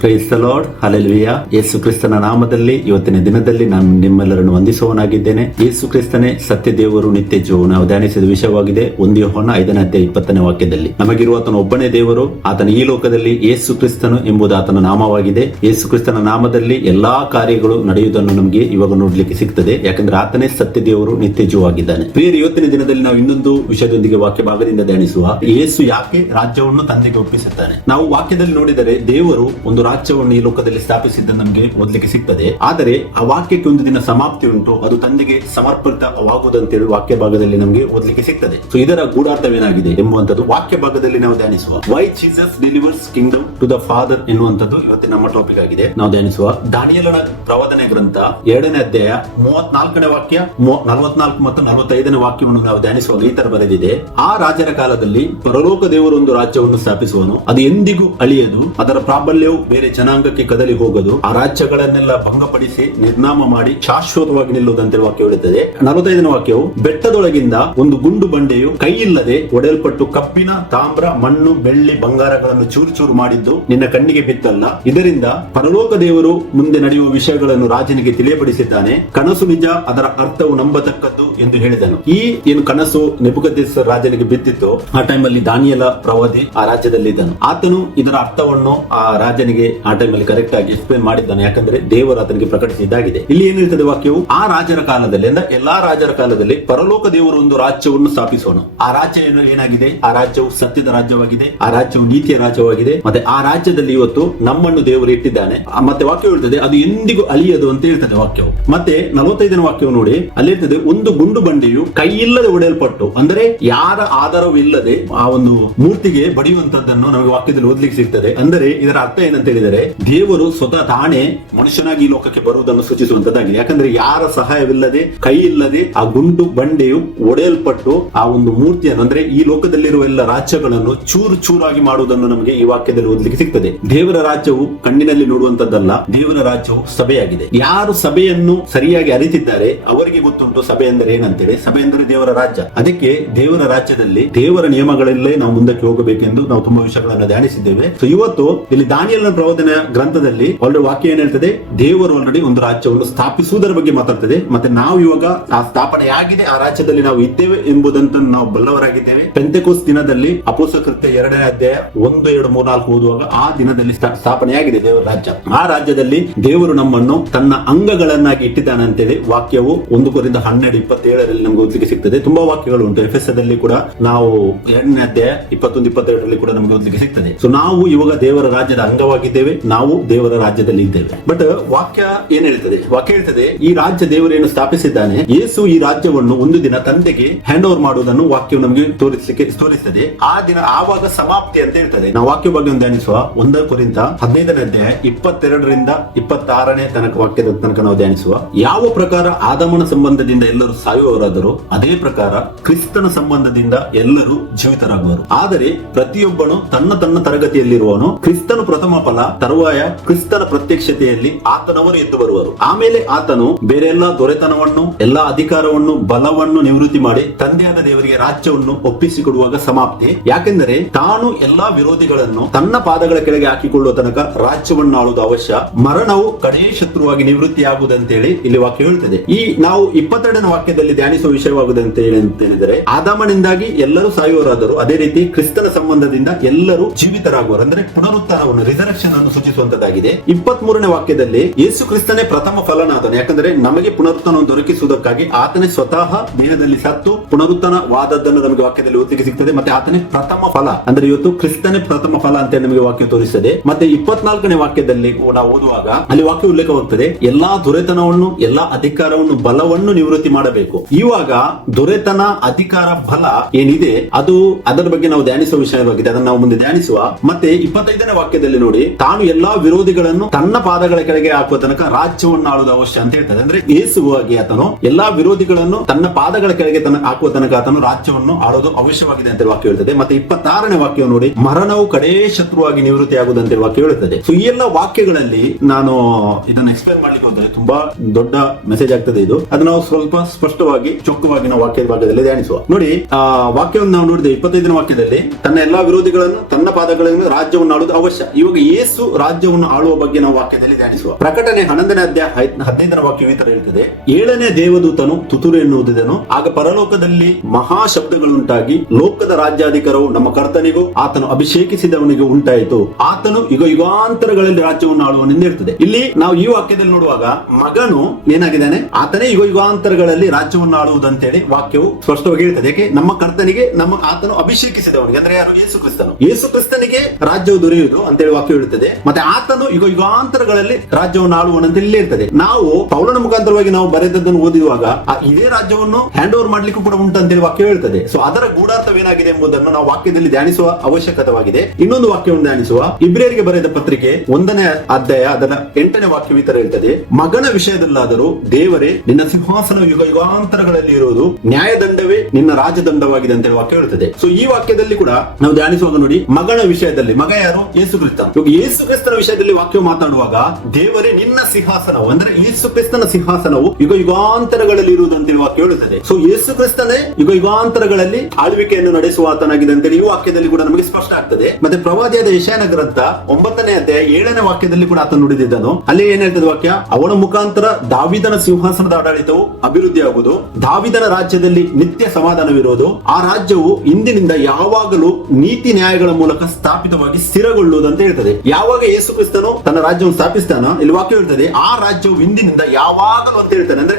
Price the Lord, hallelujah. Yesu ಕ್ರಿಸ್ತನ ನಾಮದಲ್ಲಿ ಇವತ್ತಿನ ದಿನದಲ್ಲಿ ನಾನು ನಿಮ್ಮೆಲ್ಲರನ್ನು ವಂದಿಸುವವನಾಗಿದ್ದೇನೆ. ಯೇಸು ಕ್ರಿಸ್ತನೇ ಸತ್ಯ ದೇವರು, ನಿತ್ಯ ಜೀವ. ನಾವು ಧ್ಯಾನಿಸಿದ ವಿಷಯವಾಗಿದೆ 1 ಯೋಹನ 5ನೇ ಅಧ್ಯಾಯ 20ನೇ ವಾಕ್ಯದಲ್ಲಿ, ನಮಗಿರುವ ಆತನ ಒಬ್ಬನೇ ದೇವರು, ಆತನ ಈ ಲೋಕದಲ್ಲಿ ಯೇಸು ಕ್ರಿಸ್ತನು ಎಂಬುದು ಆತನ ನಾಮವಾಗಿದೆ. ಯೇಸು ಕ್ರಿಸ್ತನ ನಾಮದಲ್ಲಿ ಎಲ್ಲಾ ಕಾರ್ಯಗಳು ನಡೆಯುವುದನ್ನು ನಮಗೆ ಇವಾಗ ನೋಡ್ಲಿಕ್ಕೆ ಸಿಗ್ತದೆ. ಯಾಕಂದ್ರೆ ಆತನೇ ಸತ್ಯ ದೇವರು, ನಿತ್ಯ ಜೀವವಾಗಿದ್ದಾನೆ. ಪ್ರಿಯರು, ಇವತ್ತಿನ ದಿನದಲ್ಲಿ ನಾವು ಇನ್ನೊಂದು ವಿಷಯದೊಂದಿಗೆ ವಾಕ್ಯ ಭಾಗದಿಂದ ಧ್ಯಾನಿಸುವ. ಯೇಸು ಯಾಕೆ ರಾಜ್ಯವನ್ನು ತಂದೆಗೆ ಒಪ್ಪಿಸುತ್ತಾನೆ? ನಾವು ವಾಕ್ಯದಲ್ಲಿ ನೋಡಿದರೆ ದೇವರು ಒಂದು ರಾಜ್ಯವನ್ನು ಈ ಲೋಕದಲ್ಲಿ ಸ್ಥಾಪಿಸಿದ್ದನ್ನು ನಮಗೆ ಓದಲಿಕ್ಕೆ ಸಿಗ್ತದೆ. ಆದರೆ ಆ ವಾಕ್ಯಕ್ಕೆ ಒಂದು ದಿನ ಸಮಾಪ್ತಿ ಉಂಟು, ಅದು ತಂದೆಗೆ ಸಮರ್ಪಿತವಾಗುವುದಂತೇಳಿ ವಾಕ್ಯ ಭಾಗದಲ್ಲಿ ನಮಗೆ ಓದಲಿಕ್ಕೆ ಸಿಗ್ತದೆ. ಸೊ ಇದರ ಗೂಢಾರ್ಥವೇನಾಗಿದೆ ಎಂಬುವಂತದ್ದು ವಾಕ್ಯ ಭಾಗದಲ್ಲಿ ನಾವು ಧ್ಯಾನಿಸುವ. Why Jesus delivers kingdom to the Father ಎನ್ನುವಂಥದ್ದು ಇವತ್ತಿನ ನಮ್ಮ ಟಾಪಿಕ್ ಆಗಿದೆ. ನಾವು ಧ್ಯಾನಿಸುವ ದಾನಿಯೇಲನ ಪ್ರವಾದನೆ ಗ್ರಂಥ 2ನೇ ಅಧ್ಯಾಯ 34ನೇ ವಾಕ್ಯ, 44 ಮತ್ತು 45ನೇ ವಾಕ್ಯವನ್ನು ನಾವು ಧ್ಯಾನಿಸುವಾಗ ಈ ತರ ಬರೆದಿದೆ: ಆ ರಾಜರ ಕಾಲದಲ್ಲಿ ಪರಲೋಕ ದೇವರು ಒಂದು ರಾಜ್ಯವನ್ನು ಸ್ಥಾಪಿಸುವನು, ಅದು ಎಂದಿಗೂ ಅಳಿಯದು, ಅದರ ಪ್ರಾಬಲ್ಯವು ಬೇರೆ ಜನಾಂಗಕ್ಕೆ ಕದಲಿ ಹೋಗದು, ಆ ರಾಜ್ಯಗಳನ್ನೆಲ್ಲ ಭಂಗಪಡಿಸಿ ನಿರ್ನಾಮ ಮಾಡಿ ಶಾಶ್ವತವಾಗಿ ನಿಲ್ಲುವುದಂತೆ ವಾಕ್ಯ ಹೇಳುತ್ತದೆ. 45ನೇ ವಾಕ್ಯವು: ಬೆಟ್ಟದೊಳಗಿಂದ ಒಂದು ಗುಂಡು ಬಂಡೆಯು ಕೈಯಿಲ್ಲದೆ ಒಡೆಯಲ್ಪಟ್ಟು ಕಬ್ಬಿಣ, ತಾಮ್ರ, ಮಣ್ಣು, ಬೆಳ್ಳಿ, ಬಂಗಾರಗಳನ್ನು ಚೂರು ಚೂರು ಮಾಡಿದ್ದು ನಿನ್ನ ಕಣ್ಣಿಗೆ ಬಿತ್ತಲ್ಲ. ಇದರಿಂದ ಪರಲೋಕ ದೇವರು ಮುಂದೆ ನಡೆಯುವ ವಿಷಯಗಳನ್ನು ರಾಜನಿಗೆ ತಿಳಿಯಪಡಿಸಿದ್ದಾನೆ. ಕನಸು ನಿಜ, ಅದರ ಅರ್ಥವು ನಂಬತಕ್ಕದ್ದು ಎಂದು ಹೇಳಿದನು. ಈ ಏನು ಕನಸು ನೆಬೂಕದ್ನೆಚ್ಚರ್ ರಾಜನಿಗೆ ಬಿದ್ದಿತ್ತು, ಆ ಟೈಮಲ್ಲಿ ದಾನಿಯೇಲ ಪ್ರವಾದಿ ಆ ರಾಜ್ಯದಲ್ಲಿ ಇದ್ದನು. ಆತನು ಇದರ ಅರ್ಥವನ್ನು ಆ ರಾಜನಿಗೆ ಆ ಟೈಮಲ್ಲಿ ಕರೆಕ್ಟ್ ಆಗಿ ಎಕ್ಸ್ಪ್ಲೇನ್ ಮಾಡಿದ್ದಾನೆ. ಯಾಕಂದ್ರೆ ದೇವರು ಆತನಿಗೆ ಪ್ರಕಟಿಸಿದ್ದಾಗಿದೆ. ಇಲ್ಲಿ ಏನಿರ್ತದೆ ವಾಕ್ಯವು: ಆ ರಾಜರ ಕಾಲದಲ್ಲಿ, ಅಂದ್ರೆ ಎಲ್ಲಾ ರಾಜರ ಕಾಲದಲ್ಲಿ ಪರಲೋಕ ದೇವರು ಒಂದು ರಾಜ್ಯವನ್ನು ಸ್ಥಾಪಿಸೋಣ. ಆ ರಾಜ್ಯ ಏನಾಗಿದೆ? ಆ ರಾಜ್ಯವು ಸತ್ಯದ ರಾಜ್ಯವಾಗಿದೆ, ಆ ರಾಜ್ಯವು ನೀತಿಯ ರಾಜ್ಯವಾಗಿದೆ. ಮತ್ತೆ ಆ ರಾಜ್ಯದಲ್ಲಿ ಇವತ್ತು ನಮ್ಮನ್ನು ದೇವರು ಇಟ್ಟಿದ್ದಾನೆ. ಮತ್ತೆ ವಾಕ್ಯ ಹೇಳ್ತದೆ ಅದು ಎಂದಿಗೂ ಅಳಿಯದು ಅಂತ ಹೇಳ್ತದೆ ವಾಕ್ಯವು. ಮತ್ತೆ 45ನೇ ವಾಕ್ಯವು ನೋಡಿ, ಅಲ್ಲಿ ಇರ್ತದೆ: ಒಂದು ಗುಂಡು ಬಂಡೆಯು ಕೈಯಿಲ್ಲದೆ ಒಡೆಯಲ್ಪಟ್ಟು, ಅಂದ್ರೆ ಯಾರ ಆಧಾರವಿಲ್ಲದೆ ಆ ಒಂದು ಮೂರ್ತಿಗೆ ಬಡಿಯುವಂತದ್ದನ್ನು ನಮಗೆ ವಾಕ್ಯದಲ್ಲಿ ಓದ್ಲಿಕ್ಕೆ ಸಿಗ್ತದೆ. ಅಂದರೆ ಇದರ ಅರ್ಥ ಏನಂತ ಹೇಳಿದರೆ, ದೇವರು ಸ್ವತಃ ತಾನೇ ಮನುಷ್ಯನಾಗಿ ಈ ಲೋಕಕ್ಕೆ ಬರುವುದನ್ನು ಸೂಚಿಸುವಂತದ್ದಾಗಿದೆ. ಯಾಕಂದ್ರೆ ಯಾರ ಸಹಾಯವಿಲ್ಲದೆ, ಕೈ ಇಲ್ಲದೆ ಆ ಗುಂಡು ಬಂಡೆಯು ಒಡೆಯಲ್ಪಟ್ಟು ಆ ಒಂದು ಮೂರ್ತಿಯನ್ನು, ಅಂದ್ರೆ ಈ ಲೋಕದಲ್ಲಿರುವ ಎಲ್ಲ ರಾಜ್ಯಗಳನ್ನು ಚೂರು ಚೂರಾಗಿ ಮಾಡುವುದನ್ನು ನಮಗೆ ಈ ವಾಕ್ಯದಲ್ಲಿ ಓದಲಿಕ್ಕೆ ಸಿಗ್ತದೆ. ದೇವರ ರಾಜ್ಯವು ಕಣ್ಣಿನಲ್ಲಿ ನೋಡುವಂತದ್ದಲ್ಲ, ದೇವರ ರಾಜ್ಯವು ಸಭೆಯಾಗಿದೆ. ಯಾರು ಸಭೆಯನ್ನು ಸರಿಯಾಗಿ ಅರಿತಿದ್ದಾರೆ ಅವರಿಗೆ ಗೊತ್ತುಂಟು ಸಭೆ ಎಂದರೆ ಏನಂತೇಳಿ. ಸಭೆ ಎಂದರೆ ದೇವರ ರಾಜ್ಯ. ಅದಕ್ಕೆ ದೇವರ ರಾಜ್ಯದಲ್ಲಿ ದೇವರ ನಿಯಮಗಳಲ್ಲೇ ನಾವು ಮುಂದಕ್ಕೆ ಹೋಗಬೇಕೆಂದು ನಾವು ತುಂಬಾ ವಿಷಯಗಳನ್ನು ಧ್ಯಾನಿಸಿದ್ದೇವೆ. ಸೊ ಇವತ್ತು ಇಲ್ಲಿ ದಾನಿಯೇಲನ ಪ್ರವಾದನ ಗ್ರಂಥದಲ್ಲಿ ಆಲ್ರೆಡಿ ವಾಕ್ಯ ಏನ್ ಹೇಳ್ತದೆ? ದೇವರು ಆಲ್ರೆಡಿ ಒಂದು ರಾಜ್ಯವನ್ನು ಸ್ಥಾಪಿಸುವುದರ ಬಗ್ಗೆ ಮಾತಾಡ್ತದೆ. ಮತ್ತೆ ನಾವು ಇವಾಗ ಆ ಸ್ಥಾಪನೆ ಆಗಿದೆ, ಆ ರಾಜ್ಯದಲ್ಲಿ ನಾವು ಇದ್ದೇವೆ ಎಂಬುದಂತ ನಾವು ಬಲ್ಲವರಾಗಿದ್ದೇವೆ. ಪೆಂತೆಕೋಸ್ ದಿನದಲ್ಲಿ ಅಪೊಸ್ತಲರ ಕೃತ್ಯ 2ನೇ ಅಧ್ಯಾಯ 1, 2, 3, 4 ಓದುವಾಗ ಆ ದಿನದಲ್ಲಿ ಸ್ಥಾಪನೆಯಾಗಿದೆ ದೇವರ ರಾಜ್ಯ. ಆ ರಾಜ್ಯದಲ್ಲಿ ದೇವರು ನಮ್ಮನ್ನು ತನ್ನ ಅಂಗಗಳನ್ನಾಗಿ ಇಟ್ಟಿದ್ದಾನೆ ಅಂತೇಳಿ ವಾಕ್ಯವು 1 ಕೊರಿಂಥ 12:27 ನಮ್ಗೆ ಓದಲಿಕ್ಕೆ ಸಿಗ್ತದೆ. ತುಂಬಾ ವಾಕ್ಯಗಳು ಉಂಟು. ಎಫೆಸದಲ್ಲಿ ಕೂಡ ನಾವು 2ನೇ ಅಧ್ಯಾಯ 21, 22 ಕೂಡ ನಮಗೆ ಓದಲಿಕ್ಕೆ ಸಿಗ್ತದೆ. ಸೊ ನಾವು ಇವಾಗ ದೇವರ ರಾಜ್ಯದ ಅಂಗವಾಗಿದ್ದೇವೆ, ನಾವು ದೇವರ ರಾಜ್ಯದಲ್ಲಿ ಇದ್ದೇವೆ. ಬಟ್ ವಾಕ್ಯ ಏನ್ ಹೇಳ್ತದೆ? ವಾಕ್ಯ ಹೇಳ್ತದೆ ಈ ರಾಜ್ಯ ದೇವರೇನು ಸ್ಥಾಪಿಸಿದ್ದಾನೆ, ಯೇಸು ಈ ರಾಜ್ಯವನ್ನು ಒಂದು ದಿನ ತಂದೆಗೆ ಹ್ಯಾಂಡ್ ಓವರ್ ಮಾಡುವುದನ್ನು ವಾಕ್ಯವು ನಮಗೆ ತೋರಿಸ್ತದೆ. ಆ ದಿನ ಆವಾಗ ಸಮಾಪ್ತಿ ಅಂತ ಹೇಳ್ತದೆ. ನಾವು ವಾಕ್ಯ ಬಗ್ಗೆ ಧ್ಯಾನಿಸುವ 1 ಕೊರಿಂಥ 15ನೇ ಅಧ್ಯಾಯ 22ರಿಂದ 26ನೇ ವಾಕ್ಯದ ತನಕ ನಾವು ಧ್ಯಾನಿಸುವ. ಯಾವ ಪ್ರಕಾರ ಆದಾಮನ ಸಂಬಂಧದಿಂದ ಎಲ್ಲರೂ ಸಾಯುವವರಾದರೂ ಅದೇ ಪ್ರಕಾರ ಕ್ರಿಸ್ತನ ಸಂಬಂಧದಿಂದ ಎಲ್ಲರೂ ಜೀವಿತರಾಗುವರು. ಆದರೆ ಪ್ರತಿಯೊಬ್ಬನು ತನ್ನ ತನ್ನ ತರಗತಿಯಲ್ಲಿರುವನು. ಕ್ರಿಸ್ತನು ಪ್ರಥಮ ಫಲ, ತರುವಾಯ ಕ್ರಿಸ್ತನ ಪ್ರತ್ಯಕ್ಷತೆಯಲ್ಲಿ ಆತನವರು ಎದ್ದು ಬರುವರು. ಆಮೇಲೆ ಆತನು ಬೇರೆ ಎಲ್ಲಾ ದೊರೆತನವನ್ನು, ಎಲ್ಲಾ ಅಧಿಕಾರವನ್ನು, ಬಲವನ್ನು ನಿವೃತ್ತಿ ಮಾಡಿ ತಂದೆಯಾದ ದೇವರಿಗೆ ರಾಜ್ಯವನ್ನು ಒಪ್ಪಿಸಿಕೊಡುವಾಗ ಸಮಾಪ್ತಿ. ಯಾಕೆಂದರೆ ತಾನು ಎಲ್ಲಾ ವಿರೋಧಿಗಳನ್ನು ತನ್ನ ಪಾದಗಳ ಕೆಳಗೆ ಹಾಕಿಕೊಳ್ಳುವ ತನಕ ರಾಜ್ಯವನ್ನು ಆಳುವುದು ಅವಶ್ಯ. ಮರಣವು ಕಡೆಯ ಶತ್ರುವಾಗಿ ನಿವೃತ್ತಿಯಾಗುವುದಂತೇಳಿ ಇಲ್ಲಿ ವಾಕ್ಯ ಹೇಳ್ತದೆ. ಈ ನಾವು 22ನೇ ವಾಕ್ಯದಲ್ಲಿ ಧ್ಯಾನಿಸುವ ವಿಷಯವಾಗುವುದಂತ ಹೇಳಿದರೆ, ಆದಾಮನಿಂದಾಗಿ ಎಲ್ಲರೂ ಸಾಯುವರಾದರು, ಅದೇ ರೀತಿ ಕ್ರಿಸ್ತನ ಸಂಬಂಧದಿಂದ ಎಲ್ಲರೂ ಜೀವಿತರಾಗುವರು. ಅಂದ್ರೆ ಪುನರುತ್ಥಾನವನ್ನು, ರಿಸರೆಕ್ಷನ್ ಅನ್ನು ಸೂಚಿಸುವಂತದ್ದಾಗಿದೆ. 23ನೇ ವಾಕ್ಯದಲ್ಲಿ ಯೇಸು ಕ್ರಿಸ್ತನೇ ಪ್ರಥಮ ಫಲನಾದನು. ಯಾಕಂದ್ರೆ ನಮಗೆ ಪುನರುತ್ಥಾನವನ್ನು ದೊರಕಿಸುವುದಕ್ಕಾಗಿ ಆತನೇ ಸ್ವತಃ ದೇಹದಲ್ಲಿ ಸತ್ತು ಪುನರುತ್ಥಾನವಾದದ್ದನ್ನು ನಮಗೆ ವಾಕ್ಯದಲ್ಲಿ ಓದಲಿಕ್ಕೆ ಸಿಗ್ತದೆ. ಮತ್ತೆ ಆತನೇ ಪ್ರಥಮ ಫಲ, ಅಂದ್ರೆ ಇವತ್ತು ಕ್ರಿಸ್ತನೇ ಪ್ರಥಮ ಫಲ ಅಂತ ನಮಗೆ ವಾಕ್ಯ ತೋರಿಸ್ತದೆ. ಮತ್ತೆ 24ನೇ ವಾಕ್ಯದಲ್ಲಿ ನಾವು ಓದುವಾಗ ಅಲ್ಲಿ ವಾಕ್ಯ ಉಲ್ಲೇಖವಾಗುತ್ತದೆ: ಎಲ್ಲಾ ದೊರೆತನವನ್ನು, ಎಲ್ಲಾ ಅಧಿಕಾರವನ್ನು, ಬಲವನ್ನು ನಿವೃತ್ತಿ ಮಾಡಬೇಕು. ಇವಾಗ ದೊರೆತನ, ಅಧಿಕಾರ, ಬಲ ಏನಿದೆ ಅದು ಅದರ ಬಗ್ಗೆ ನಾವು ಧ್ಯಾನಿಸುವ ವಿಷಯವಾಗಿದೆ. ಅದನ್ನು ನಾವು ಮುಂದೆ ಧ್ಯಾನಿಸುವ. ಮತ್ತೆ 25ನೇ ವಾಕ್ಯದಲ್ಲಿ ನೋಡಿ, ತಾನು ಎಲ್ಲಾ ವಿರೋಧಿಗಳನ್ನು ತನ್ನ ಪಾದಗಳ ಕೆಳಗೆ ಹಾಕುವ ತನಕ ರಾಜ್ಯವನ್ನು ಆಳುವುದು ಅವಶ್ಯ ಅಂತ ಹೇಳ್ತದೆ. ಅಂದ್ರೆ ಯೇಸುವಾಗಿ ಆತನು ಎಲ್ಲಾ ವಿರೋಧಿಗಳನ್ನು ತನ್ನ ಪಾದಗಳ ಕೆಳಗೆ ಹಾಕುವ ತನಕ ಆತನು ರಾಜ್ಯವನ್ನು ಆಳೋದು ಅವಶ್ಯವಾಗಿದೆ ಅಂತ ವಾಕ್ಯ ಹೇಳ್ತದೆ. ಮತ್ತೆ 26ನೇ ವಾಕ್ಯ ನೋಡಿ, ಮರಣವು ಕಡೇ ಶತ್ರುವಾಗಿ ನಿವೃತ್ತಿ ಆಗುವುದಂತೆ ವಾಕ್ಯ ಹೇಳುತ್ತದೆ. ಸೊ ಈ ಎಲ್ಲ ವಾಕ್ಯಗಳಲ್ಲಿ ನಾನು ಇದನ್ನು ಎಕ್ಸ್ಪ್ಲೇನ್ ಮಾಡ್ಲಿಕ್ಕೆ ಹೋದರೆ ತುಂಬಾ ದೊಡ್ಡ ಮೆಸೇಜ್ ಆಗ್ತದೆ. ಇದು ಅದನ್ನ ನಾವು ಸ್ವಲ್ಪ ಸ್ಪಷ್ಟವಾಗಿ ಚೊಕ್ಕವಾಗಿ ನಾವು ವಾಕ್ಯದ ಭಾಗದಲ್ಲಿ ಧ್ಯಾನಿಸುವ. ನೋಡಿ, ಆ ವಾಕ್ಯವನ್ನು ನಾವು ನೋಡಿದೆ 25ನೇ ವಾಕ್ಯದಲ್ಲಿ, ತನ್ನ ಎಲ್ಲಾ ವಿರೋಧಿಗಳನ್ನು ತನ್ನ ಪಾದಗಳನ್ನು ರಾಜ್ಯವನ್ನು ಆಳುವುದು ಅವಶ್ಯ. ಇವಾಗ ಯೇಸು ರಾಜ್ಯವನ್ನು ಆಳುವ ಬಗ್ಗೆ ನಾವು ವಾಕ್ಯದಲ್ಲಿ ಧ್ಯಾನಿಸುವ. ಪ್ರಕಟಣೆ 11ನೇ ಅಧ್ಯಾಯ 15ನೇ ವಾಕ್ಯ ಈ ತರ ಹೇಳ್ತದೆ, 7ನೇ ದೇವದೂತನು ತುತ್ತೂರಿಯನ್ನು ಊದಿದನು, ಆಗ ಪರಲೋಕದಲ್ಲಿ ಮಹಾ ಶಬ್ದಗಳುಂಟಾಗಿ ಲೋಕದ ರಾಜ್ಯಾಧಿಕಾರವು ನಮ್ಮ ಕರ್ತನಿಗೂ ಆತನು ಅಭಿಷೇಕಿಸಿದವನಿಗೆ ಉಂಟಾಯಿತು, ಆತನು ಯುಗ ಯುಗಾಂತರಗಳಲ್ಲಿ ರಾಜ್ಯವನ್ನು ಆಳುವನೆಂದು ಹೇಳ್ತದೆ. ಇಲ್ಲಿ ನಾವು ಈ ವಾಕ್ಯದಲ್ಲಿ ನೋಡುವಾಗ ಮಗನು ಏನಾಗಿದ್ದಾನೆ, ಆತನೇ ಯುಗ ಯುಗಾಂತರಗಳಲ್ಲಿ ರಾಜ್ಯವನ್ನು ಆಳುವುದಂತೇಳಿ ವಾಕ್ಯವು ಸ್ಪಷ್ಟವಾಗಿ ಹೇಳ್ತದೆ. ಯಾಕೆ? ನಮ್ಮ ಕರ್ತನಿಗೆ ಆತನು ಅಭಿಷೇಕಿಸಿದವನಿಗೆ, ಅಂದ್ರೆ ಯಾರು? ಯೇಸು ಕ್ರಿಸ್ತನು. ಯೇಸು ಕ್ರಿಸ್ತನಿಗೆ ರಾಜ್ಯವು ದೊರೆಯುವುದು ಅಂತೇಳಿ ವಾಕ್ಯ ಹೇಳುತ್ತದೆ. ಮತ್ತೆ ಆತನು ಯುಗ ಯುಗಾಂತರಗಳಲ್ಲಿ ರಾಜ್ಯವನ್ನು ಆಳುವನಂತ ಇಲ್ಲಿ ಹೇಳ್ತದೆ. ನಾವು ಪೌಲನ ಮುಖಾಂತರವಾಗಿ ನಾವು ಬರೆದದ್ದನ್ನು ಓದಿರುವಾಗ ಇದೇ ರಾಜ್ಯವನ್ನು ಹ್ಯಾಂಡ್ ಓವರ್ ಮಾಡ್ಲಿಕ್ಕೂ ಕೂಡ ಉಂಟು ಅಂತೇಳಿ ವಾಕ್ಯ ಹೇಳ್ತದೆ. ಸೊ ಅದರ ಗೂಢಾರ್ಥವೇನಾಗಿದೆ ಎಂಬುದನ್ನು ನಾವು ವಾಕ್ಯದಲ್ಲಿ ಧ್ಯಾನಿಸುವ ಅವಶ್ಯಕತೆವಾಗಿದೆ. ಇನ್ನೊಂದು ವಾಕ್ಯವನ್ನು ಧ್ಯಾನಿಸುವ. ಇಬ್ರಿಯರಿಗೆ ಬರೆದ ಪತ್ರಿಕೆ 1ನೇ ಅಧ್ಯಾಯ ಅದರ 8ನೇ ವಾಕ್ಯ ಈ ತರ ಹೇಳ್ತದೆ, ಮಗನ ವಿಷಯದಲ್ಲಾದರೂ ದೇವರೇ ನಿನ್ನ ಸಿಂಹಾಸನ ಯುಗ ಯುಗಾಂತರಗಳಲ್ಲಿ ಇರುವುದು, ನ್ಯಾಯದಂಡವೇ ನಿನ್ನ ರಾಜದಂಡವಾಗಿದೆ ಅಂತ ಹೇಳಿ ವಾಕ್ಯ ಹೇಳ್ತದೆ. ಸೊ ಈ ವಾಕ್ಯದಲ್ಲಿ ಕೂಡ ನಾವು ಧ್ಯಾನಿಸುವಾಗ ನೋಡಿ, ಮಗನ ವಿಷಯದಲ್ಲಿ, ಮಗ ಯಾರು? ಯೇಸು ಕ್ರಿಸ್ತ. ಯೇಸು ಕ್ರಿಸ್ತನ ವಿಷಯದಲ್ಲಿ ವಾಕ್ಯ ಮಾತಾಡುವಾಗ ದೇವರೇ ನಿನ್ನ ಸಿಂಹಾಸನವು, ಅಂದ್ರೆ ಯೇಸು ಕ್ರಿಸ್ತನ ಸಿಂಹಾಸನವು ಯುಗ ಯುಗಾಂತರಗಳಲ್ಲಿ ಇರುವುದಂತೇಳಿ ವಾಕ್ಯ ಹೇಳುತ್ತದೆ. ಸೊ ಯೇಸು ಕ್ರಿಸ್ತನೇ ಯುಗ ಯುಗಾಂತರಗಳಲ್ಲಿ ಆಳ್ವಿಕೆಯನ್ನು ನಡೆಸುವ ಆತನಾಗಿದೆ ಅಂತೇಳಿ ಈ ವಾಕ್ಯದಲ್ಲಿ ಕೂಡ ನಮಗೆ ಸ್ಪಷ್ಟ ಆಗ್ತದೆ. ಮತ್ತೆ ಪ್ರವಾದಿಯಾದ ಯೆಶಾಯನ ಗ್ರಂಥ 9ನೇ ಅಧ್ಯಾಯ 7ನೇ ವಾಕ್ಯದಲ್ಲಿ ಕೂಡ ಆತನು ನುಡಿದಿದ್ದನು. ಅಲ್ಲಿ ಏನ್ ಹೇಳ್ತದೆ ವಾಕ್ಯ? ಅವನ ಮುಖಾಂತರ ದಾವಿದನ ಸಿಂಹಾಸನದ ಆಡಳಿತವು ಅಭಿವೃದ್ಧಿ ಆಗುವುದು, ದಾವಿದನ ರಾಜ್ಯದಲ್ಲಿ ನಿತ್ಯ ಸಮಾಧಾನವಿರುವುದು, ಆ ರಾಜ್ಯವು ಇಂದಿನಿಂದ ಯಾವಾಗಲೂ ನೀತಿ ನ್ಯಾಯಗಳ ಮೂಲಕ ಸ್ಥಾಪಿತವಾಗಿ ಸ್ಥಿರಗೊಳ್ಳುವುದು ಅಂತ ಹೇಳ್ತದೆ. ಯಾವಾಗ ಯೇಸು ಕ್ರಿಸ್ತನು ತನ್ನ ರಾಜ್ಯವನ್ನು ಸ್ಥಾಪಿಸ್ತಾನೋ ಇಲ್ಲಿ ವಾಕ್ಯ ಹೇಳ್ತದೆ, ಆ ರಾಜ್ಯವು ಇಂದಿನಿಂದ ಯಾವಾಗಲೂ ಅಂತ ಹೇಳ್ತಾನೆ. ಅಂದ್ರೆ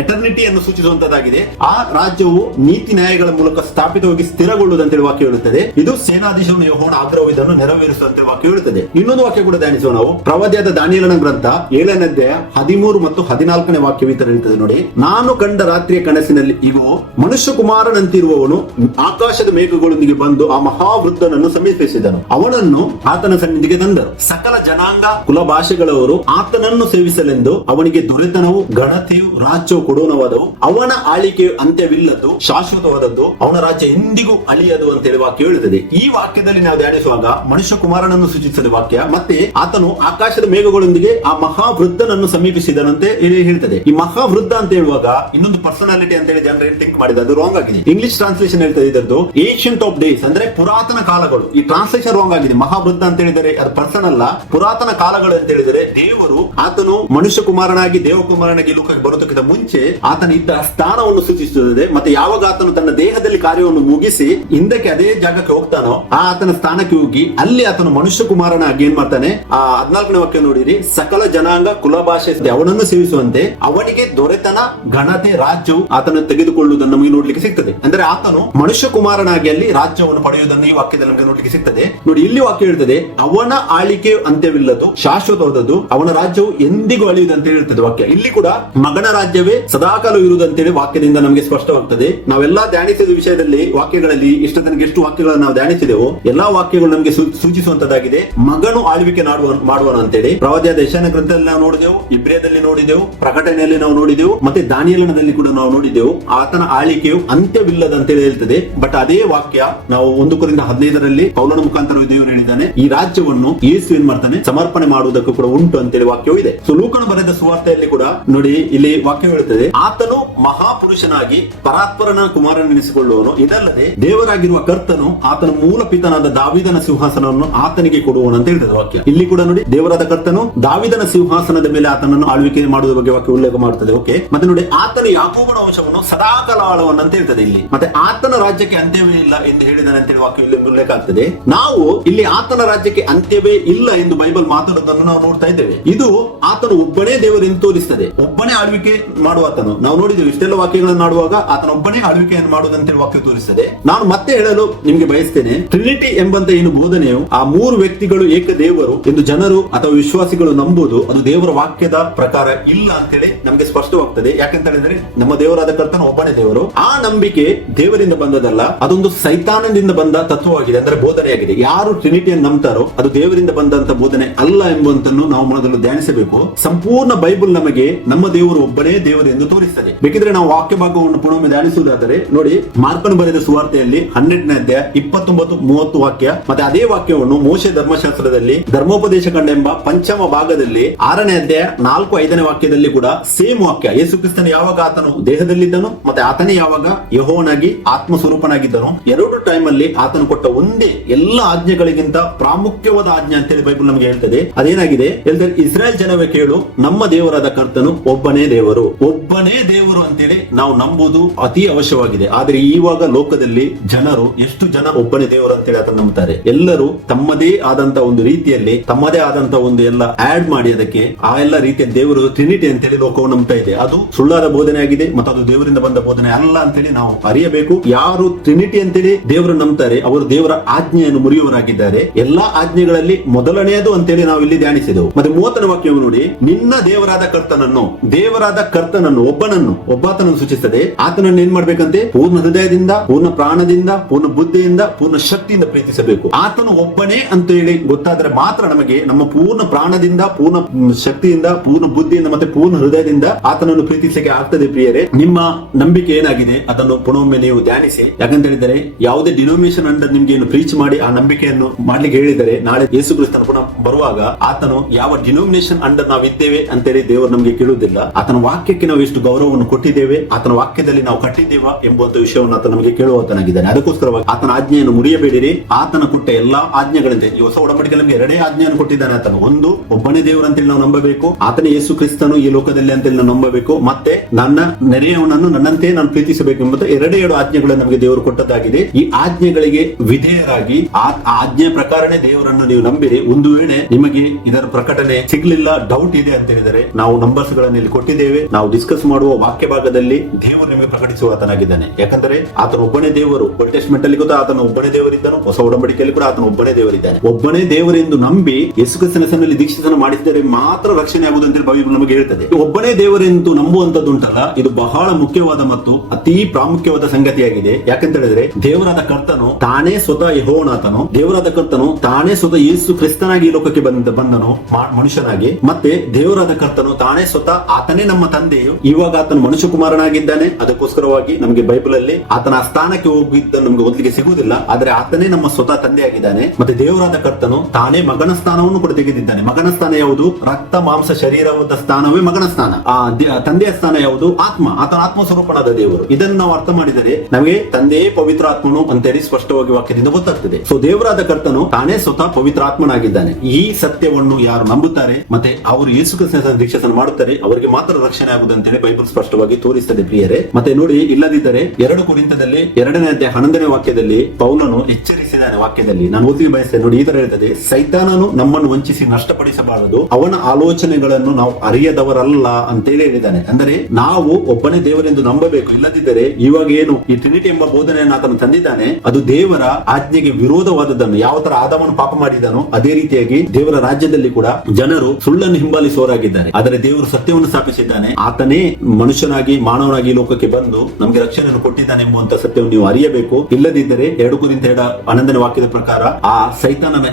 ಎಟರ್ನಿಟಿಯನ್ನು ಸೂಚಿಸುವಂತದ್ದಾಗಿದೆ. ಆ ರಾಜ್ಯವು ನೀತಿ ನ್ಯಾಯಗಳ ಮೂಲಕ ಸ್ಥಾಪಿತವಾಗಿ ಸ್ಥಿರಗೊಳ್ಳುವುದು ಅಂತ ಹೇಳಿ ವಾಕ್ಯ ಹೇಳುತ್ತದೆ. ಇದು ಸೇನಾಧೀಶನು ಯೆಹೋವನ ಆಗ್ರಹವು ಇದನ್ನು ನೆರವೇರಿಸುವಂತೆ ವಾಕ್ಯ ಹೇಳುತ್ತದೆ. ಇನ್ನೊಂದು ವಾಕ್ಯ ಕೂಡ ಧ್ಯಾನಿಸುವ ನಾವು. ಪ್ರವಾದಿಯಾದ ದಾನಿಯೇಲನ ಗ್ರಂಥ 7ನೇ ಅಧ್ಯಾಯ 13 ಮತ್ತು 14ನೇ ವಾಕ್ಯ ಈ ತರ ಹೇಳ್ತದೆ ನೋಡಿ, ನಾನು ಕಂಡ ರಾತ್ರಿಯ ಕನಸಿನಲ್ಲಿ ಇಗೋ ಮನುಷ್ಯ ಕುಮಾರನಂತಿರುವವನು ಆಕಾಶದ ಮೇಘಗಳೊಂದಿಗೆ ಬಂದು ಆ ಮಹಾವೃದ್ಧನನ್ನು ಸಮೀಪಿಸಿದನು, ಅವನನ್ನು ಆತನ ಸನ್ನಿಧಿಗೆ ತಂದರು. ಸಕಲ ಜನಾಂಗ ಕುಲ ಭಾಷೆಗಳವರು ಆತನನ್ನು ಸೇವಿಸಲೆಂದು ಅವನಿಗೆ ದೊರೆತನವು ಘನತೆಯು ರಾಜ್ಯವು ಕೊಡೋಣವಾದವು, ಅವನ ಆಳಿಕೆಯು ಅಂತ್ಯವಿಲ್ಲದ್ದು ಶಾಶ್ವತವಾದದ್ದು, ಅವನ ರಾಜ್ಯ ಎಂದಿಗೂ ಅಳಿಯದು ಅಂತ ಹೇಳಿ ವಾಕ್ಯ ಹೇಳುತ್ತದೆ. ಈ ವಾಕ್ಯದಲ್ಲಿ ನಾವು ಧ್ಯಾನಿಸುವಾಗ ಮನುಷ್ಯ ಕುಮಾರನನ್ನು ಸೂಚಿಸುತ್ತದೆ ವಾಕ್ಯ. ಮತ್ತೆ ಆತನು ಆಕಾಶದ ಮೇಘಗಳೊಂದಿಗೆ ಆ ಮಹಾವೃದ್ಧನನ್ನು ಸಮೀಪಿಸಿದನಂತೆ ಹೇಳ್ತದೆ. ಈ ಮಹಾವೃದ್ಧ ಅಂತ ಹೇಳುವಾಗ ಇನ್ನೊಂದು ಪರ್ಸನಾಲಿಟಿ ಅಂತ ಹೇಳಿ ಜನರು ಥಿಂಕ್ ಮಾಡಿದ, ಅದು ರಾಂಗ್ ಆಗಿದೆ. ಇಂಗ್ಲಿಷ್ ಟ್ರಾನ್ಸ್ಲೇಷನ್ ಹೇಳ್ತದೆ ಇದರದ್ದು ಏನ್ಷಿಯಂಟ್ ಆಫ್ ಡೇಸ್, ಅಂದ್ರೆ ಪುರಾತನ ಕಾಲಗಳು. ಈ ಟ್ರಾನ್ಸ್ಲೇಷನ್ ರಾಂಗ್ ಆಗಿದೆ. ಮಹಾವೃದ್ಧ ಅಂತ ಹೇಳಿದರೆ ಅದು ಪರ್ಸನ್ ಅಲ್ಲ, ಪುರಾತನ ಕಾಲಗಳು ಅಂತ ಹೇಳಿದರೆ ದೇವರು ಆತನು ಮನುಷ್ಯ ಕುಮಾರನಾಗಿ ದೇವಕುಮಾರನಾಗಿ ಲೋಕಕ್ಕೆ ಬರೋದಕ್ಕಿಂತ ಮುಂಚೆ ಆತನ ಇದ್ದ ಸ್ಥಾನವನ್ನು ಸೂಚಿಸುತ್ತದೆ. ಮತ್ತೆ ಯಾವಾಗ ಆತನು ತನ್ನ ದೇಹದಲ್ಲಿ ಕಾರ್ಯವನ್ನು ಮುಗಿಸಿ ಹಿಂದಕ್ಕೆ ಅದೇ ಜಾಗಕ್ಕೆ ಹೋಗ್ತಾನೋ ಆ ಆತನ ಸ್ಥಾನಕ್ಕೆ ಹೋಗಿ ಅಲ್ಲಿ ಆತನು ಮನುಷ್ಯ ಕುಮಾರನಾಗಿ ಏನ್ ಮಾಡ್ತಾನೆ, ಆ 14ನೇ ವಾಕ್ಯ ನೋಡಿರಿ, ಸಕಲ ಜನಾಂಗ ಕುಲ ಭಾಷೆ ಅವನನ್ನು ಸೇವಿಸುವಂತೆ ಅವನಿಗೆ ದೊರೆತನ ಘನತೆ ರಾಜ್ಯವು ಆತನು ತೆಗೆದುಕೊಳ್ಳುವುದನ್ನು ನಮಗೆ ನೋಡ್ಲಿಕ್ಕೆ ಸಿಗ್ತದೆ. ಅಂದ್ರೆ ಆತನು ಮನುಷ್ಯ ಕುಮಾರನಾಗಿ ಅಲ್ಲಿ ರಾಜ್ಯವನ್ನು ಪಡೆಯುವುದನ್ನು ಈ ವಾಕ್ಯದಲ್ಲಿ ನಮಗೆ ನೋಡ್ಲಿಕ್ಕೆ ಸಿಗ್ತದೆ. ನೋಡಿ ಇಲ್ಲಿ ವಾಕ್ಯ ಹೇಳ್ತದೆ, ಅವನ ಆಳಿಕೆ ಅಂತ್ಯವಿಲ್ಲದು ಶಾಶ್ವತವಾದದ್ದು, ಅವನ ರಾಜ್ಯವು ಎಂದಿಗೂ ಅಳಿಯುವುದು ಅಂತ ಹೇಳ್ತದೆ ವಾಕ್ಯ. ಇಲ್ಲಿ ಕೂಡ ಮಗನ ರಾಜ್ಯವೇ ಸದಾಕಾಲ ಇರುವುದಂತೇಳಿ ವಾಕ್ಯದಿಂದ ನಮಗೆ ಸ್ಪಷ್ಟವಾಗ್ತದೆ. ನಾವೆಲ್ಲಾ ಧ್ಯಾನಿಸಿದ ವಿಷಯದಲ್ಲಿ ವಾಕ್ಯಗಳಲ್ಲಿ ಇಷ್ಟ ತನಕ ಎಷ್ಟು ವಾಕ್ಯಗಳನ್ನು ನಾವು ಧ್ಯಾನಿಸಿದೆವೋ ಎಲ್ಲಾ ವಾಕ್ಯಗಳು ನಮಗೆ ಸೂಚಿಸುವಂತದ್ದಾಗಿದೆ. ಮಗನು ಆಳ್ವಿಕೆ ಮಾಡುವನು ಅಂತೇಳಿ ಪ್ರವಾದಿಯಾದ ಯೆಶಾಯನ ಗ್ರಂಥದಲ್ಲಿ ನಾವು ನೋಡಿದೆವು, ಇಬ್ರಿಯದಲ್ಲಿ ನೋಡಿದೆವು, ಪ್ರಕಟಣೆಯಲ್ಲಿ ನಾವು ನೋಡಿದೆವು, ಮತ್ತೆ ದಾನಿಯೇಲನದಲ್ಲಿ ಕೂಡ ನಾವು ನೋಡಿದೆವು. ಆತನ ಆಳಿಕೆಯು ಅಂತ್ಯವಿಲ್ಲದ ಅಂತೇಳಿ ಹೇಳ್ತದೆ. ಬಟ್ ಅದೇ ವಾಕ್ಯ ನಾವು 1 ಕೊರಿಂಥ 15ರಲ್ಲಿ ಪೌಲನ ಮುಖಾಂತರ ದೇವರು ಹೇಳಿದ್ದಾನೆ, ಈ ರಾಜ್ಯವನ್ನು ಯೇಸು ಏನ್ ಮಾಡ್ತಾನೆ ಸಮರ್ಪಣೆ ಮಾಡುವುದಕ್ಕೂ ಕೂಡ ಉಂಟು ಅಂತೇಳಿ ವಾಕ್ಯವೂ ಇದೆ. ಸೊ ಲೂಕನು ಬರೆದ ಸುವಾರ್ತೆಯಲ್ಲಿ ಕೂಡ ನೋಡಿ ಇಲ್ಲಿ ವಾಕ್ಯ ಹೇಳುತ್ತದೆ, ಆತನು ಮಹಾಪುರುಷನಾಗಿ ಪರಾತ್ಪರನ ಕುಮಾರನೆನಿಸಿಕೊಳ್ಳುವನು, ಇದಲ್ಲದೆ ದೇವರಾಗಿರುವ ಕರ್ತನು ಆತನ ಮೂಲ ಪಿತನಾದ ದಾವಿದನ ಸಿಂಹಾಸನವನ್ನು ಆತನಿಗೆ ಕೊಡುವನು ಅಂತ ಹೇಳ್ತದೆ ವಾಕ್ಯ. ಇಲ್ಲಿ ಕೂಡ ನೋಡಿ ದೇವರಾದ ಕರ್ತನು ದಾವಿದನ ಸಿಂಹಾಸನದ ಮೇಲೆ ಆತನನ್ನು ಆಳ್ವಿಕೆ ಮಾಡುವ ಬಗ್ಗೆ ವಾಕ್ಯ ಉಲ್ಲೇಖ ಮಾಡುತ್ತದೆ. ಓಕೆ, ಮತ್ತೆ ನೋಡಿ ಆತನು ಯಾಕೋಬನ ವಂಶವನ್ನು ಸದಾಕಾಲ ಆಳುವನು ಅಂತ ಹೇಳ್ತದೆ ಇಲ್ಲಿ. ಮತ್ತೆ ಆತನ ರಾಜ್ಯಕ್ಕೆ ಅಂತ್ಯವೇ ಇಲ್ಲ ಎಂದು ಹೇಳಿದಾನೆ ಅಂತೇಳಿ ವಾಕ್ಯ ಇಲ್ಲಿ ಉಲ್ಲೇಖ ಆಗ್ತದೆ. ನಾವು ಇಲ್ಲಿ ಆತನ ರಾಜ್ಯಕ್ಕೆ ಅಂತ್ಯವೇ ಇಲ್ಲ ಎಂದು ಬೈಬಲ್ ಮಾತಾಡೋದನ್ನು ನಾವು ನೋಡ್ತಾ ಇದ್ದೇವೆ. ಇದು ಆತನು ಒಬ್ಬನೇ ದೇವರೆಂದು ತೋರಿಸ್ತದೆ, ಒಬ್ಬನೇ ಆಳ್ವಿಕೆ ಮಾಡುವಾತನು. ನಾವು ನೋಡಿದ್ದೇವೆ ಇಷ್ಟೆಲ್ಲ ವಾಕ್ಯಗಳನ್ನು ಮಾಡುವಾಗ ಆತನ ಒಬ್ಬನೇ ಆಳ್ವಿಕೆಯನ್ನು ಮಾಡುವುದಂತೇಳಿ ವಾಕ್ಯ ತೋರಿಸ್ತದೆ. ನಾನು ಮತ್ತೆ ಹೇಳಲು ನಿಮ್ಗೆ ಬಯಸ್ತೇನೆ, ಟ್ರಿನಿಟಿ ಎಂಬಂತ ಏನು ಬೋಧನೆಯು ಆ 3 ವ್ಯಕ್ತಿಗಳು ಏಕ ದೇವರು ಎಂದು ಜನರು ಅಥವಾ ವಿಶ್ವಾಸಿಗಳು ನಂಬುವುದು ಅದು ದೇವರ ವಾಕ್ಯದ ಪ್ರಕಾರ ಇಲ್ಲ ಅಂತೇಳಿ ನಮಗೆ ಸ್ಪಷ್ಟವಾಗ್ತದೆ. ಯಾಕಂತ ಹೇಳಿದ್ರೆ ನಮ್ಮ ದೇವರಾದ ಕರ್ತನ ಒಬ್ಬನೇ ದೇವರು. ಆ ನಂಬಿಕೆ ದೇವರಿಂದ ಬಂದದಲ್ಲ, ಅದೊಂದು ಸೈತಾನದಿಂದ ಬಂದ ತತ್ವವಾಗಿದೆ, ಅಂದ್ರೆ ಬೋಧನೆಯಾಗಿದೆ. ಯಾರು ಟ್ರಿನಿಟಿಯನ್ನು ನಂಬ್ತಾರೋ ಅದು ದೇವರಿಂದ ಬಂದಂತ ಬೋಧನೆ ಅಲ್ಲ ಎಂಬುದನ್ನು ನಾವು ಮೊದಲು ಧ್ಯಾನಿಸಬೇಕು. ಹೊರತು ಸಂಪೂರ್ಣ ಬೈಬಲ್ ನಮಗೆ ನಮ್ಮ ದೇವರು ಒಬ್ಬನೇ ದೇವರು ಎಂದು ತೋರಿಸ್ತದೆ. ಬೇಕಿದ್ರೆ ನಾವು ವಾಕ್ಯ ಭಾಗವನ್ನು ಪುನಃ ಧ್ಯಾನಿಸುವುದಾದರೆ ನೋಡಿ, ಮಾರ್ಕನು ಬರೆದ ಸುವಾರ್ತೆಯಲ್ಲಿ 12ನೇ ಅಧ್ಯಾಯ 29-30 ವಾಕ್ಯ, ಮತ್ತೆ ಅದೇ ವಾಕ್ಯವನ್ನು ಮೋಶೆ ಧರ್ಮಶಾಸ್ತ್ರದಲ್ಲಿ ಧರ್ಮೋಪದೇಶ ಕಂಡ ಎಂಬ ಪಂಚಮ ಭಾಗದಲ್ಲಿ 6ನೇ ಅಧ್ಯಾಯ 4-5ನೇ ವಾಕ್ಯದಲ್ಲಿ ಕೂಡ ಸೇಮ್ ವಾಕ್ಯ. ಯೇಸು ಕ್ರಿಸ್ತನು ಯಾವಾಗ ಆತನು ದೇಹದಲ್ಲಿದ್ದನು ಮತ್ತೆ ಆತನೇ ಯಾವಾಗ ಯೆಹೋವನಾಗಿ ಆತ್ಮ ಸ್ವರೂಪನಾಗಿದ್ದನು, ಎರಡು ಟೈಮ್ ಅಲ್ಲಿ ಆತನು ಕೊಟ್ಟ ಒಂದೇ ಎಲ್ಲ ಆಜ್ಞೆಗಳಿಗಿಂತ ಪ್ರಾಮುಖ್ಯವಾದ ಆಜ್ಞೆ ಅಂತೇಳಿ ಬೈಬಲ್ ನಮಗೆ ಹೇಳ್ತದೆ. ಅದೇನಾಗಿದೆ ಹೇಳ್ತಾರೆ, ಇಸ್ರಾಯೇಲ್ ಜನವೇ ಕೇಳು, ನಮ್ಮ ದೇವರಾದ ಕರ್ತನು ಒಬ್ಬನೇ ದೇವರು. ಒಬ್ಬನೇ ದೇವರು ಅಂತೇಳಿ ನಾವು ನಂಬುವುದು ಅತಿ ಅವಶ್ಯವಾಗಿದೆ. ಆದ್ರೆ ಇವಾಗ ಲೋಕದಲ್ಲಿ ಜನರು ಎಷ್ಟು ಜನ ಒಬ್ಬನೇ ದೇವರು ಅಂತೇಳಿ ಅದನ್ನು ನಂಬುತ್ತಾರೆ. ಎಲ್ಲರೂ ತಮ್ಮದೇ ಆದಂತ ಒಂದು ರೀತಿಯಲ್ಲಿ ತಮ್ಮದೇ ಆದಂತ ಒಂದು ಎಲ್ಲ ಆಡ್ ಮಾಡಿ ಅದಕ್ಕೆ ಆ ಎಲ್ಲ ರೀತಿಯ ದೇವರು ಟ್ರಿನಿಟಿ ಅಂತೇಳಿ ಲೋಕವು ನಂಬ್ತಾ ಇದೆ. ಅದು ಸುಳ್ಳಾದ ಬೋಧನೆ ಆಗಿದೆ ಮತ್ತು ಅದು ದೇವರಿಂದ ಬಂದ ಬೋಧನೆ ಅಲ್ಲ ಅಂತೇಳಿ ನಾವು ಅರಿಯಬೇಕು. ಯಾರು ಟ್ರಿನಿಟಿ ಅಂತೇಳಿ ದೇವರು ನಂಬ್ತಾರೆ ಅವರು ದೇವರ ಆಜ್ಞೆಯನ್ನು ಮುರಿಯುವವರಾಗಿದ್ದಾರೆ. ಎಲ್ಲಾ ಆಜ್ಞೆಗಳಲ್ಲಿ ಮೊದಲನೆಯದು ಅಂತೇಳಿ ನಾವು ಇಲ್ಲಿ ಧ್ಯಾನಿಸಿದೆವು. ಮತ್ತೆ 30ನೇ ವಾಕ್ಯವನ್ನು ನೋಡಿ, ನಿನ್ನ ದೇವರಾದ ಕರ್ತನನ್ನು ಒಬ್ಬಾತನನ್ನು ಸೂಚಿಸುತ್ತದೆ. ಆತನನ್ನು ಏನ್ ಮಾಡ್ಬೇಕಂತೆ? ಪೂರ್ಣ ಹೃದಯದಿಂದ, ಪೂರ್ಣ ಪ್ರಾಣದಿಂದ, ಪೂರ್ಣ ಬುದ್ಧಿಯಿಂದ, ಪೂರ್ಣ ಶಕ್ತಿಯಿಂದ ಪ್ರೀತಿಸಬೇಕು. ಆತನು ಒಬ್ಬನೇ ಅಂತ ಹೇಳಿ ಗೊತ್ತಾದ್ರೆ ಮಾತ್ರ ನಮಗೆ ನಮ್ಮ ಪೂರ್ಣ ಪ್ರಾಣದಿಂದ, ಪೂರ್ಣ ಶಕ್ತಿಯಿಂದ, ಪೂರ್ಣ ಬುದ್ಧಿಯಿಂದ ಮತ್ತೆ ಪೂರ್ಣ ಹೃದಯದಿಂದ ಆತನನ್ನು ಪ್ರೀತಿಸಲಿಕ್ಕೆ ಆಗ್ತದೆ. ಪ್ರಿಯರೇ, ನಿಮ್ಮ ನಂಬಿಕೆ ಏನಾಗಿದೆ ಅದನ್ನು ಪುನೊಮ್ಮೆ ನೀವು ಧ್ಯಾನಿಸಿ. ಯಾಕಂತ ಹೇಳಿದರೆ ಯಾವುದೇ ಡಿನೋಮಿನೇಷನ್ ಅಂಡರ್ ನಿಮ್ಗೆ ಏನು ಪ್ರೀಚ್ ಮಾಡಿ ಆ ನಂಬಿಕೆಯನ್ನು ಮಾಡ್ಲಿಕ್ಕೆ ಹೇಳಿದರೆ ನಾಳೆ ಯೇಸು ಕ್ರಿಸ್ತನ ಪುನಃ ಬರುವಾಗ ಆತನು ಯಾವ ಡಿನೋಮಿನೇಷನ್ ಅಂಡರ್ ನಾವು ಇದ್ದೇವೆ ಅಂತೇಳಿ ದೇವರು ನಮಗೆ ಕೇಳುವುದಿಲ್ಲ. ಆತನ ವಾಕ್ಯಕ್ಕೆ ನಾವು ಎಷ್ಟು ಗೌರವವನ್ನು ಕೊಟ್ಟಿದ್ದೇವೆ, ಆತನ ವಾಕ್ಯದಲ್ಲಿ ನಾವು ಕಟ್ಟಿದ್ದೇವಾ ಎಂಬುವಂತ ವಿಷಯವನ್ನು ಆತ ನಮಗೆ ಕೇಳುವಂತನಾಗಿದ್ದಾನೆ. ಅದಕ್ಕೋಸ್ಕರವಾಗಿ ಆತನ ಆಜ್ಞೆಯನ್ನು ಮುರಿಯಬೇಡಿರಿ. ಆತನ ಕೊಟ್ಟ ಎಲ್ಲಾ ಆಜ್ಞೆಗಳಂತೆ ಈ ಹೊಸ ಒಡಂಬಡಿಕೆ ನಮಗೆ ಎರಡೇ ಆಜ್ಞೆಯನ್ನು ಕೊಟ್ಟಿದ್ದಾನೆ. ಆತನು ಒಂದು ಒಬ್ಬನೇ ದೇವರು ಅಂತೇಳಿ ನಾವು ನಂಬಬೇಕು, ಆತನೇ ಯೇಸು ಕ್ರಿಸ್ತನು ಈ ಲೋಕದಲ್ಲಿ ಅಂತೇಳಿ ನಾವು ನಂಬಬೇಕು, ಮತ್ತೆ ನನ್ನ ನೆರೆಯವನನ್ನು ನನ್ನಂತೆ ನಾನು ಪ್ರೀತಿಸಬೇಕು ಎಂಬ ಎರಡೇ ಎರಡು ಆಜ್ಞೆಗಳನ್ನು ನಮಗೆ ದೇವರು ಕೊಟ್ಟದ್ದಾಗಿದೆ. ಈ ಆಜ್ಞೆಗಳಿಗೆ ವಿಧೇಯರಾಗಿ ಆ ಆಜ್ಞೆ ಪ್ರಕಾರನೇ ದೇವರನ್ನು ನೀವು ನಂಬಿರಿ. ಒಂದು ವೇಳೆ ನಿಮಗೆ ಇದರ ಪ್ರಕಟಣೆ ಸಿಗ್ಲಿಲ್ಲ, ಡೌಟ್ ಇದೆ ಅಂತ ಹೇಳಿದರೆ ನಾವು ನಂಬರ್ಸ್ ಗಳನ್ನು ಇಲ್ಲಿ ಕೊಟ್ಟಿದ್ದೇವೆ. ನಾವು ಡಿಸ್ಕಸ್ ಮಾಡುವ ವಾಕ್ಯ ಭಾಗದಲ್ಲಿ ದೇವರು ನಿಮಗೆ ಪ್ರಕಟಿಸುವ ಆತನಾಗಿದ್ದಾನೆ. ಯಾಕಂದ್ರೆ ಆತನ ಒಬ್ಬನೇ ದೇವರು. ಓಲ್ಡ್ ಟೆಸ್ಟ್ಮೆಂಟ್ ಅಲ್ಲಿ ಕೂಡ ಆತನ ಒಬ್ಬನೇ ದೇವರಿದ್ದನು, ಹೊಸ ಒಡಂಬಡಿಕೆಯಲ್ಲಿ ಕೂಡ ಆತನ ಒಬ್ಬನೇ ದೇವರಿದ್ದಾನೆ. ಒಬ್ಬನೇ ದೇವರೆಂದು ನಂಬಿ ಯೇಸು ಕ್ರಿಸ್ತನ ಹೆಸರಿನಲ್ಲಿ ದೀಕ್ಷಿತನ ಮಾಡಿಸಿದರೆ ಮಾತ್ರ ರಕ್ಷಣೆ ಆಗುವುದು ಅಂತ ಬೈಬಲ್ ನಮಗೆ ಹೇಳ್ತದೆ. ಒಬ್ಬನೇ ದೇವರೆಂದು ನಂಬುವಂತದ್ದು ಉಂಟಲ್ಲ, ಇದು ಬಹಳ ಮುಖ್ಯವಾದ ಮತ್ತು ಅತಿ ಪ್ರಾಮುಖ್ಯವಾದ ಸಂಗತಿಯಾಗಿದೆ. ಯಾಕಂತ ಹೇಳಿದ್ರೆ ದೇವರಾದ ಕರ್ತನು ತಾನೇ ಸ್ವತಃ ಯೆಹೋವನಾತನು, ದೇವರಾದ ಕರ್ತನು ತಾನೇ ಸ್ವತಃ ಯೇಸು ಕ್ರಿಸ್ತನಾಗಿ ಈ ಲೋಕಕ್ಕೆ ಬಂದನು ಮನುಷ್ಯನಾಗಿ. ಮತ್ತೆ ದೇವರಾದ ಕರ್ತನು ತಾನೇ ಸ್ವತಃ ಆತನೇ ನಮ್ಮ ತಂದೆಯು. ಇವಾಗ ಆತನು ಮನುಷ್ಯ ಕುಮಾರನಾಗಿದ್ದಾನೆ. ಅದಕ್ಕೋಸ್ಕರವಾಗಿ ನಮಗೆ ಬೈಬಲ್ ಅಲ್ಲಿ ಆತನ ಸ್ಥಾನಕ್ಕೆ ಹೋಗಿದ್ದ ನಮ್ಗೆ ಓದಲಿಕ್ಕೆ ಸಿಗುವುದಿಲ್ಲ. ಆದ್ರೆ ಆತನೇ ನಮ್ಮ ಸ್ವತಃ ತಂದೆಯಾಗಿದ್ದಾನೆ. ಮತ್ತೆ ದೇವರಾದ ಕರ್ತನು ತಾನೇ ಮಗನ ಸ್ಥಾನವನ್ನು ಕೂಡ ತೆಗೆದಿದ್ದಾನೆ. ಮಗನ ಸ್ಥಾನ ಯಾವುದು? ರಕ್ತ ಮಾಂಸ ಶರೀರವಾದ ಸ್ಥಾನವೇ ಮಗನ ಸ್ಥಾನ. ಆ ತಂದೆಯ ಸ್ಥಾನ ಯಾವುದು? ಆತ್ಮ. ಆತನ ಆತ್ಮ ಸ್ವರೂಪನಾದ ದೇವರು. ಇದನ್ನು ನಾವು ಅರ್ಥ ಮಾಡಿದರೆ ನಮಗೆ ತಂದೆಯೇ ಪವಿತ್ರ ಆತ್ಮನು ಅಂತೇಳಿ ಸ್ಪಷ್ಟವಾಗಿ ವಾಕ್ಯದಿಂದ ಗೊತ್ತಾಗ್ತದೆ. ಸೊ ದೇವರಾದ ಕರ್ತನು ತಾನೇ ಸ್ವತಃ ಪವಿತ್ರ ಆತ್ಮನಾಗಿದ್ದಾನೆ. ಈ ಸತ್ಯವನ್ನು ಯಾರು ನಂಬುತ್ತಾರೆ ಮತ್ತೆ ಅವರು ಯೇಸು ಕ್ರಿಸ್ತನ ದೀಕ್ಷಾಸನ ಮಾಡುತ್ತಾರೆ ಅವರಿಗೆ ಮಾತ್ರ ರಕ್ಷಣೆ ಆಗುವುದು ಅಂತೇಳಿ ಬೈಬಲ್ ಸ್ಪಷ್ಟವಾಗಿ ತೋರಿಸ್ತದೆ. ಪ್ರಿಯರೇ, ಮತ್ತೆ ನೋಡಿ, ಇಲ್ಲದಿದ್ದರೆ 2 ಕೊರಿಂಥದಲ್ಲಿ 2ನೇ ಅಧ್ಯಾಯ 11ನೇ ವಾಕ್ಯದಲ್ಲಿ ಪೌಲನು ಎಚ್ಚರಿಸಿದ್ದಾನೆ. ವಾಕ್ಯದಲ್ಲಿ ನಾನು ಓದಿ ಬಯಸ್ತೇನೆ ನೋಡಿ, ಈ ತರ ಹೇಳ್ತದೆ, ಸೈತಾನನು ನಮ್ಮನ್ನು ವಂಚಿಸಿ ನಷ್ಟಪಡಿಸಬಾರದು, ಅವನ ಆಲೋಚನೆಗಳನ್ನು ನಾವು ಅರಿಯದವರಲ್ಲ ಅಂತೇಳಿ ಹೇಳಿದ್ದಾನೆ. ಅಂದರೆ ನಾವು ಒಬ್ಬನೇ ದೇವರೆಂದು ನಂಬಬೇಕು. ಇಲ್ಲದಿದ್ದರೆ ಇವಾಗ ಏನು ಈ ಟ್ರಿನಿಟಿ ಎಂಬ ಬೋಧನೆಯನ್ನು ಆತನು ತಂದಿದ್ದಾನೆ ಅದು ದೇವರ ಆಜ್ಞೆಗೆ ವಿರೋಧವಾದದ್ದನ್ನು. ಯಾವ ತರ ಆದಾಮನು ಪಾಪ ಮಾಡಿದನೋ ಅದೇ ರೀತಿಯಾಗಿ ದೇವರ ರಾಜ್ಯದಲ್ಲಿ ಕೂಡ ಜನರು ಸುಳ್ಳನ್ನು ಹಿಂಬಾಲಿಸುವವರಾಗಿದ್ದಾರೆ. ಆದರೆ ದೇವರು ಸತ್ಯವನ್ನು ಸ್ಥಾಪಿಸಿದ್ದಾನೆ. ಆತನೇ ಮನುಷ್ಯನಾಗಿ ಮಾನವನಾಗಿ ಲೋಕಕ್ಕೆ ಬಂದು ನಮಗೆ ರಕ್ಷಣೆಯನ್ನು ಕೊಟ್ಟಿದ್ದಾನೆ ಎಂಬುವಂತ ಸತ್ಯವನ್ನು ನೀವು ಅರಿಯಬೇಕು. ಇಲ್ಲದಿದ್ದರೆ 2 ಕೊರಿಂಥ 11ನೇ ವಾಕ್ಯದ ಪ್ರಕಾರ ಆ ಸೈತಾನನ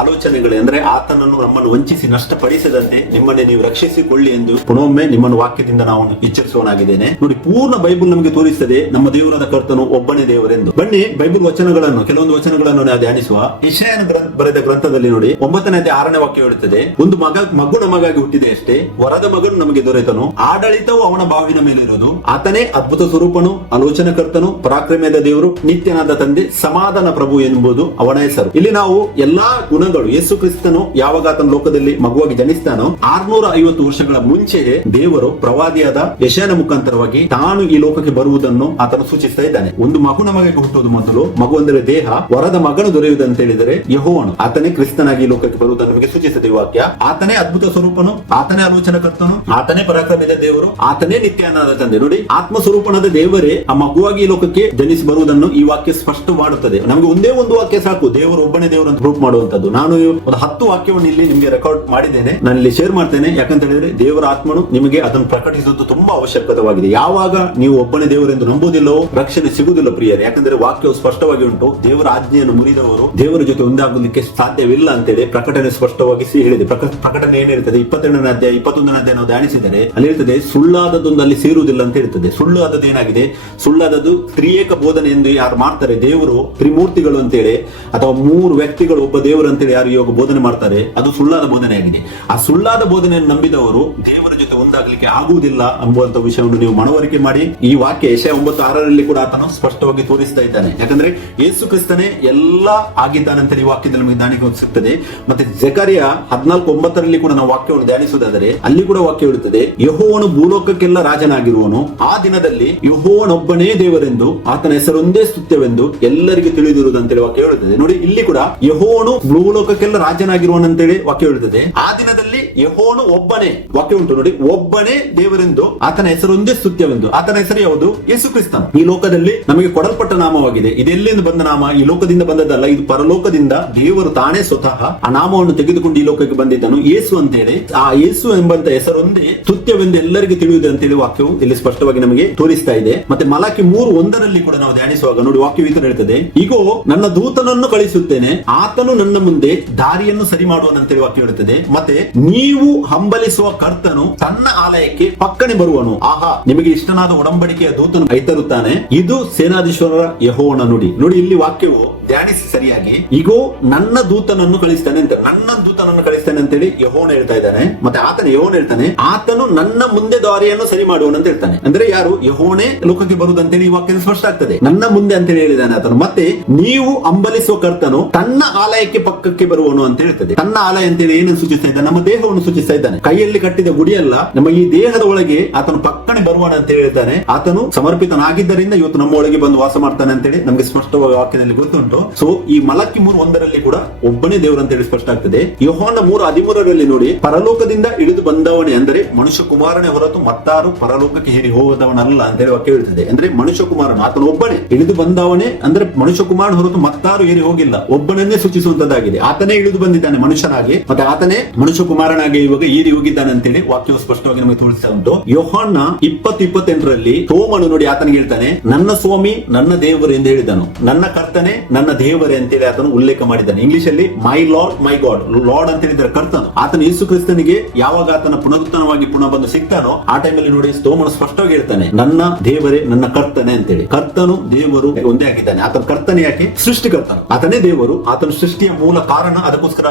ಆಲೋಚನೆಗಳು ಅಂದ್ರೆ ಆತನನ್ನು ನಮ್ಮನ್ನು ವಂಚಿಸಿ ನಷ್ಟಪಡಿಸದಂತೆ ನಿಮ್ಮನ್ನೇ ನೀವು ರಕ್ಷಿಸಿಕೊಳ್ಳಿ ಎಂದು ಪುನೊಮ್ಮೆ ನಿಮ್ಮನ್ನು ವಾಕ್ಯದಿಂದ ನಾವು ಎಚ್ಚರಿಸುವನಾಗಿದ್ದೇನೆ. ನೋಡಿ, ಪೂರ್ಣ ಬೈಬಲ್ ನಮಗೆ ತೋರಿಸ್ತದೆ ನಮ್ಮ ದೇವರಾದ ಕರ್ತನು ಒಬ್ಬನೇ ದೇವರೆಂದು. ಬನ್ನಿ ಬೈಬಲ್ ವಚನಗಳನ್ನು, ಕೆಲವೊಂದು ವಚನಗಳನ್ನು ನಾವು ಧ್ಯಾನಿಸುವ. ಯೆಶಾಯನ ಬರೆದ ಗ್ರಂಥದಲ್ಲಿ ನೋಡಿ 9ನೇ ಅಧ್ಯಾಯ 6ನೇ ವಾಕ್ಯ ಹೇಳುತ್ತದೆ, ಒಂದು ಮಗು ನಮಗಾಗಿ ಹುಟ್ಟಿದೆ ಅಷ್ಟೇ, ವರದ ಮಗನು ನಮಗೆ ದೊರೆತನು, ಆಡಳಿತವು ಅವನ ಬಾವಿನ ಮೇಲೆ ಇರೋದು, ಆತನೇ ಅದ್ಭುತ ಸ್ವರೂಪನು, ಆಲೋಚನಕರ್ತನು, ಪರಾಕ್ರಮದ ದೇವರು, ನಿತ್ಯನಾದ ತಂದೆ, ಸಮಾಧಾನ ಪ್ರಭು ಎಂಬುದು ಅವನ ಹೆಸರು. ಇಲ್ಲಿ ನಾವು ಎಲ್ಲಾ ಗುಣಗಳು ಯೇಸು ಕ್ರಿಸ್ತನು ಯಾವಾಗ ಆತನ ಲೋಕದಲ್ಲಿ ಮಗುವಾಗಿ ಜನಿಸ್ತಾನೋ 650 ವರ್ಷಗಳ ಮುಂಚೆಯೇ ದೇವರು ಪ್ರವಾದಿಯಾದ ಯೆಶಾಯನ ಮುಖಾಂತರವಾಗಿ ತಾನು ಈ ಲೋಕಕ್ಕೆ ಬರುವುದನ್ನು ಆತನು ಸೂಚಿಸ್ತಾ ಇದ್ದಾನೆ. ಒಂದು ಮಗು ನಮಗೆ ಹುಟ್ಟುವುದು ಮೊದಲು, ಮಗು ಅಂದರೆ ದೇಹ, ವರದ ಮಗನು ದೊರೆಯುವುದು ಅಂತ ಹೇಳಿದರೆ ಯೆಹೋವನು, ಆತನೇ ಕ್ರಿಸ್ತನಾಗಿ ಈ ಲೋಕಕ್ಕೆ ಬರುವುದನ್ನು ನಮಗೆ ಸೂಚಿಸುತ್ತದೆ ವಾಕ್ಯ. ಆತನೇ ಅದ್ಭುತ ಸ್ವರೂಪನು, ಆತನೇ ಆಲೋಚನಕರ್ತನು, ಆತನೇ ಪರಾಕ್ರಮದ ದೇವರು, ಆತನೇ ನಿತ್ಯನಾದ ತಂದೆ. ನೋಡಿ, ಆತ್ಮ ಸ್ವರೂಪನಾದ ದೇವರೇ ಆ ಮಗುವಾಗಿ ಈ ಲೋಕಕ್ಕೆ ಜನಿಸಿ ಬರುವುದನ್ನು ಈ ವಾಕ್ಯ ಸ್ಪಷ್ಟ ಮಾಡುತ್ತದೆ. ನಮಗೆ ಒಂದೇ ಒಂದು ವಾಕ್ಯ ಸಾಕು ದೇವರು ಒಬ್ಬನೇ ದೇವರು ಅಂತ ಪ್ರೂಫ್ ಮಾಡುವಂತದ್ದು. ನಾನು ಒಂದು 10 ವಾಕ್ಯವನ್ನು ಇಲ್ಲಿ ನಿಮಗೆ ರೆಕಾರ್ಡ್ ಮಾಡಿದ್ದೇನೆ, ನಾನು ಇಲ್ಲಿ ಶೇರ್ ಮಾಡ್ತೇನೆ. ಯಾಕಂತ ಹೇಳಿದ್ರೆ ದೇವರ ಆತ್ಮನು ನಿಮಗೆ ಅದನ್ನು ಪ್ರಕಟಿಸುವುದು ತುಂಬಾ ಅವಶ್ಯಕವಾಗಿದೆ. ಯಾವಾಗ ನೀವು ಒಬ್ಬನೇ ದೇವರೆಂದು ನಂಬುವುದಿಲ್ಲವೋ ರಕ್ಷಣೆ ಸಿಗುವುದಿಲ್ಲ ಪ್ರಿಯರೇ. ಯಾಕಂದ್ರೆ ವಾಕ್ಯವು ಸ್ಪಷ್ಟವಾಗಿ ಉಂಟು, ದೇವರ ಆಜ್ಞೆಯನ್ನು ಮುರಿದವರು ದೇವರ ಜೊತೆ ಒಂದಾಗಲಿಕ್ಕೆ ಸಾಧ್ಯವಿಲ್ಲ ಅಂತೇಳಿ ಪ್ರಕಟಣೆ ಸ್ಪಷ್ಟವಾಗಿ ಹೇಳಿದೆ. ಪ್ರಕಟಣೆ ಏನಿರ್ತದೆ ಹೇಳ್ತದೆ. 22ನೇ ಅಧ್ಯಾಯ 21ನೇ ಅಧ್ಯಾಯ ನಾವು ಧ್ಯಾನಿಸಿದರೆ ಅಲ್ಲಿ ಹೇಳ್ತದೆ ಸುಳ್ಳಾದದೊಂದು ಅಲ್ಲಿ ಸೇರುವುದಿಲ್ಲ ಅಂತ ಹೇಳ್ತದೆ. ಸುಳ್ಳು ಆದದ್ದು ಏನಾಗಿದೆ? ಸುಳ್ಳಾದದ್ದು ತ್ರಿಯೇಕ ಬೋಧನೆ ಎಂದು ಯಾರು ಮಾಡ್ತಾರೆ, ದೇವರು ತ್ರಿಮೂರ್ತಿಗಳು ಅಂತೇಳಿ ಅಥವಾ 3 ವ್ಯಕ್ತಿಗಳು ಒಬ್ಬ ದೇವರು ಅಂತೇಳಿ ಯಾರು ಇವಾಗ ಬೋಧನೆ ಮಾಡ್ತಾರೆ, ಅದು ಸುಳ್ಳಾದ ಬೋಧನೆ ಆಗಿದೆ. ಆ ಸುಳ್ಳಾದ ಬೋಧನೆಯನ್ನು ನಂಬಿದವರು ದೇವರ ಜೊತೆ ಒಂದಾಗ್ಲಿಕ್ಕೆ ಆಗುವುದಿಲ್ಲ ಎಂಬುವಂತ ವಿಷಯವನ್ನು ನೀವು ಮನವರಿಕೆ ಮಾಡಿ. ಈ ವಾಕ್ಯ ಯೆಶಾಯ 9:6 ಕೂಡ ಆತನು ಸ್ಪಷ್ಟವಾಗಿ ತೋರಿಸ್ತಾ ಇದ್ದಾನೆ. ಯಾಕಂದ್ರೆ ಯೇಸು ಕ್ರಿಸ್ತನೇ ಎಲ್ಲ ಆಗಿದ್ದಾನೆ ಅಂತ ಈ ವಾಕ್ಯದಲ್ಲಿ ನಮಗೆ ದಾನಿಗೆ ಸಿಗ್ತದೆ. ಮತ್ತೆ ಜಕರ್ಯ 14:9 ಕೂಡ ನಾವು ವಾಕ್ಯವನ್ನು ಧ್ಯಾನಿಸುವುದಾದರೆ ಅಲ್ಲಿ ಕೂಡ ವಾಕ್ಯ ಹೇಳುತ್ತದೆ, ಯೆಹೋವನು ಭೂಲೋಕಕ್ಕೆಲ್ಲ ರಾಜನಾಗಿರುವನು, ಆ ದಿನದಲ್ಲಿ ಯೆಹೋವನೊಬ್ಬನೇ ದೇವರೆಂದು ಆತನ ಹೆಸರೊಂದೇ ಸ್ತುತ್ಯವೆಂದು ಎಲ್ಲರಿಗೂ ತಿಳಿದಿರುವುದು ಅಂತೇಳಿ ವಾಕ್ಯ ಹೇಳುತ್ತದೆ. ನೋಡಿ, ಇಲ್ಲಿ ಕೂಡ ಯೆಹೋವನು ಭೂಲೋಕಕ್ಕೆಲ್ಲ ರಾಜನಾಗಿರುವನು ಅಂತೇಳಿ ವಾಕ್ಯ ಹೇಳುತ್ತದೆ. ಆ ದಿನದಲ್ಲಿ ಯೆಹೋವನು ಒಬ್ಬನೇ, ವಾಕ್ಯ ಉಂಟು ನೋಡಿ, ಒಬ್ಬನೇ ದೇವರೆಂದು ಆತನ ಹೆಸರೊಂದೇ ಸ್ತುತ್ಯವೆಂದು. ಆತನ ಹೆಸರು ಯಾವುದು? ಯೇಸು ಕ್ರಿಸ್ತನು. ಈ ಲೋಕದಲ್ಲಿ ನಮಗೆ ಕೊಡಲ್ಪಟ್ಟ ನಾಮವಾಗಿದೆ. ಇದೆಲ್ಲಿಂದ ಬಂದ ನಾಮ? ಈ ಲೋಕದಿಂದ ಬಂದದಲ್ಲ, ಇದು ಪರಲೋಕದಿಂದ ದೇವರು ತಾನೇ ಸ್ವತಃ ಆ ನಾಮವನ್ನು ತೆಗೆದುಕೊಂಡು ಈ ಲೋಕಕ್ಕೆ ಬಂದಿದ್ದನು, ಯೇಸು ಅಂತೇಳಿ. ಆ ಯೇಸು ಎಂಬಂತ ಹೆಸರೊಂದೇ ಸ್ತುತ್ಯವೆಂದು ಎಲ್ಲರಿಗೂ ತಿಳಿಯುವುದು ಅಂತೇಳಿ ವಾಕ್ಯವು ಇಲ್ಲಿ ಸ್ಪಷ್ಟವಾಗಿ ನಮಗೆ ತೋರಿಸ್ತಾ ಇದೆ. ಮತ್ತೆ ಮಲಾಕಿ 3:1 ಕೂಡ ನಾವು ಧ್ಯಾನಿಸುವಾಗ ನೋಡಿ ವಾಕ್ಯ ಈ ತರ ಹೇಳ್ತದೆ, ಈಗೋ ನನ್ನ ದೂತನನ್ನು ಕಳಿಸುತ್ತೇನೆ, ಆತನು ನನ್ನ ಮುಂದೆ ದಾರಿಯನ್ನು ಸರಿ ಮಾಡುವನಂತೇಳಿ ವಾಕ್ಯ ಹೇಳುತ್ತದೆ. ಮತ್ತೆ ನೀವು ಹಂಬಲಿಸುವ ಕರ್ತನು ತನ್ನ ಆಲಯಕ್ಕೆ ಪಕ್ಕನೆ ಬರುವನು, ಆಹಾ ನಿಮಗೆ ಇಷ್ಟನಾದ ಒಡಂಬಡಿಕೆಯ ದೂತನು ಕೈತರುತ್ತಾನೆ, ಇದು ಸೇನಾಧೀಶ್ವರರ ಯೆಹೋವನ ನುಡಿ. ನೋಡಿ, ಇಲ್ಲಿ ವಾಕ್ಯವು ಧ್ಯಾನಿಸಿ ಸರಿಯಾಗಿ, ಈಗೋ ನನ್ನ ದೂತನನ್ನು ಕಳಿಸ್ತಾನೆ ಅಂತ, ನನ್ನ ದೂತನನ್ನು ಕಳಿಸ್ತಾನೆ ಅಂತೇಳಿ ಯೆಹೋವನ ಹೇಳ್ತಾ ಇದ್ದಾನೆ. ಮತ್ತೆ ಯೆಹೋವನ ಹೇಳ್ತಾನೆ, ಆತನು ನನ್ನ ಮುಂದೆ ದಾರಿಯನ್ನು ಸರಿ ಮಾಡುವನಂತ ಹೇಳ್ತಾನೆ. ಅಂದ್ರೆ ಯಾರು? ಯೆಹೋವನೇ ಲೋಕಕ್ಕೆ ಬರುವುದಂತೇಳಿ ಈ ವಾಕ್ಯದಲ್ಲಿ ಸ್ಪಷ್ಟ ಆಗ್ತದೆ. ನನ್ನ ಮುಂದೆ ಅಂತೇಳಿ ಹೇಳಿದ್ದಾನೆ ಆತನು. ಮತ್ತೆ ನೀವು ಅಂಬಲಿಸುವ ಕರ್ತನು ತನ್ನ ಆಲಯಕ್ಕೆ ಪಕ್ಕಕ್ಕೆ ಬರುವನು ಅಂತ ಹೇಳ್ತದೆ. ತನ್ನ ಆಲಯ ಅಂತೇಳಿ ಏನನ್ನು ಸೂಚಿಸ್ತಾ ಇದ್ದಾನೆ? ನಮ್ಮ ದೇಹವನ್ನು ಸೂಚಿಸ್ತಾ ಇದ್ದಾನೆ. ಕೈಯಲ್ಲಿ ಕಟ್ಟಿದ ಗುಡಿಯಲ್ಲ, ನಮ್ಮ ಈ ದೇಹದ ಒಳಗೆ ಆತನು ಪಕ್ಕನೆ ಬರುವನು ಅಂತ ಹೇಳ್ತಾನೆ. ಆತನು ಸಮರ್ಪಿತನಾಗಿದ್ದರಿಂದ ಇವತ್ತು ನಮ್ಮ ಒಳಗೆ ಬಂದು ವಾಸ ಮಾಡ್ತಾನೆ ಅಂತೇಳಿ ನಮಗೆ ಸ್ಪಷ್ಟವಾಗಿ ವಾಕ್ಯದಲ್ಲಿ ಗೊತ್ತುಂಟು. ಸೊ ಈ ಮಲಕಿ 3:1 ಕೂಡ ಒಬ್ಬನೇ ದೇವರು ಅಂತ ಹೇಳಿ ಸ್ಪಷ್ಟ ಆಗ್ತದೆ. ಯೋಹಾನ 3:13 ನೋಡಿ, ಪರಲೋಕದಿಂದ ಇಳಿದು ಬಂದವನೇ ಅಂದರೆ ಮನುಷ್ಯ ಕುಮಾರನೇ ಹೊರತು ಮತ್ತಾರು ಪರಲೋಕಕ್ಕೆ ಹೇರಿ ಹೋಗದವನಲ್ಲ ಅಂತ ಹೇಳಿ ವಾಕ್ಯ ಹೇಳ್ತದೆ. ಅಂದ್ರೆ ಮನುಷ್ಯ ಕುಮಾರನ ಆತನು ಒಬ್ಬನೇ ಇಳಿದು ಬಂದವನೇ, ಅಂದ್ರೆ ಮನುಷ್ಯ ಕುಮಾರನ ಹೊರತು ಮತ್ತಾರು ಏರಿ ಹೋಗಿಲ್ಲ, ಒಬ್ಬನನ್ನೇ ಸೂಚಿಸುವಂತದ್ದಾಗಿದೆ. ಆತನೇ ಇಳಿದು ಬಂದಿದ್ದಾನೆ ಮನುಷ್ಯನಾಗಿ, ಮತ್ತೆ ಆತನೇ ಮನುಷ್ಯ ಕುಮಾರನಾಗಿ ಇವಾಗ ಏರಿ ಹೋಗಿದ್ದಾನೆ ಅಂತೇಳಿ ವಾಕ್ಯವು ಸ್ಪಷ್ಟವಾಗಿ ನಮಗೆ ತೋರಿಸ್ತಾ ಉಂಟು. ಯೋಹಾನ 20:28 ತೋಮನು ನೋಡಿ ಆತನಿಗೆ ಹೇಳ್ತಾನೆ, ನನ್ನ ಸ್ವಾಮಿ ನನ್ನ ದೇವರು ಎಂದು ಹೇಳಿದನು, ನನ್ನ ಕರ್ತನೆ ನನ್ನ ದೇವರೇ ಅಂತೇಳಿ ಆತನು ಉಲ್ಲೇಖ ಮಾಡಿದ್ದಾನೆ. ಇಂಗ್ಲಿಷ್ ಅಲ್ಲಿ my lord my god, lord ಅಂತ ಹೇಳಿದ್ರೆ ಕರ್ತನು. ಆತನು ಯೇಸು ಕ್ರಿಸ್ತನಿಗೆ ಯಾವಾಗ ಆತನ ಪುನರುತ್ಥಾನವಾಗಿ ಪುನಃ ಬಂದು ಸಿಗ್ತಾನೋ ಆ ಟೈಮಲ್ಲಿ ನೋಡಿ ತೋಮನು ಸ್ಪಷ್ಟವಾಗಿ ಹೇಳ್ತಾನೆ, ನನ್ನ ದೇವರೇ ನನ್ನ ಕರ್ತನೆ ಅಂತೇಳಿ. ಕರ್ತನು ದೇವರು ಒಂದೇ ಆಗಿದ್ದಾನೆ. ಆತನ ಕರ್ತನೆ ಯಾಕೆ? ಸೃಷ್ಟಿಕರ್ತನು. ಆತನೇ ದೇವರು, ಆತನ ಸೃಷ್ಟಿಯ ಮೂಲ ಕಾರಣ. ಅದಕ್ಕೋಸ್ಕರ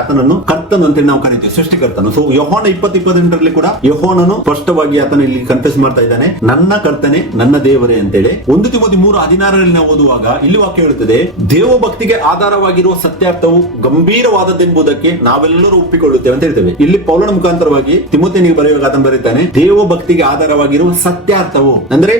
ಆತನನ್ನು ಕರ್ತನು ಅಂತೇಳಿ ನಾವು ಕರಿತೀವಿ, ಸೃಷ್ಟಿಕರ್ತನು. ಸೊ ಯೋಹಾನ 20:28 ಕೂಡ ಯೋಹಾನನು ಸ್ಪಷ್ಟವಾಗಿ ಆತನ ಇಲ್ಲಿ ಕನ್ಫೆಸ್ ಮಾಡ್ತಾ ಇದ್ದಾನೆ, ನನ್ನ ಕರ್ತನೆ ನನ್ನ ದೇವರೇ ಅಂತೇಳಿ. 1 ತಿಮೋಥಿ 3:16 ನಾವು ಓದುವಾಗ ಇಲ್ಲಿ ವಾಕ್ಯ ಹೇಳುತ್ತದೆ, ದೇವ ಭಕ್ತಿಗೆ ಆಧಾರವಾಗಿರುವ ಸತ್ಯಾರ್ಥವು ಗಂಭೀರವಾದದ್ದೆಂಬುದಕ್ಕೆ ನಾವೆಲ್ಲರೂ ಒಪ್ಪಿಕೊಳ್ಳುತ್ತೇವೆ ಅಂತ ಹೇಳ್ತೇವೆ. ಇಲ್ಲಿ ಪೌಲನ ಮುಖಾಂತರವಾಗಿ ತಿಮೋಥೆನಿಗೆ ಬರೆಯುವಾಗ ಆತನು ಬರೀತಾನೆ, ದೇವ ಭಕ್ತಿಗೆ ಆಧಾರವಾಗಿರುವ ಸತ್ಯಾರ್ಥವು ಅಂದ್ರೆ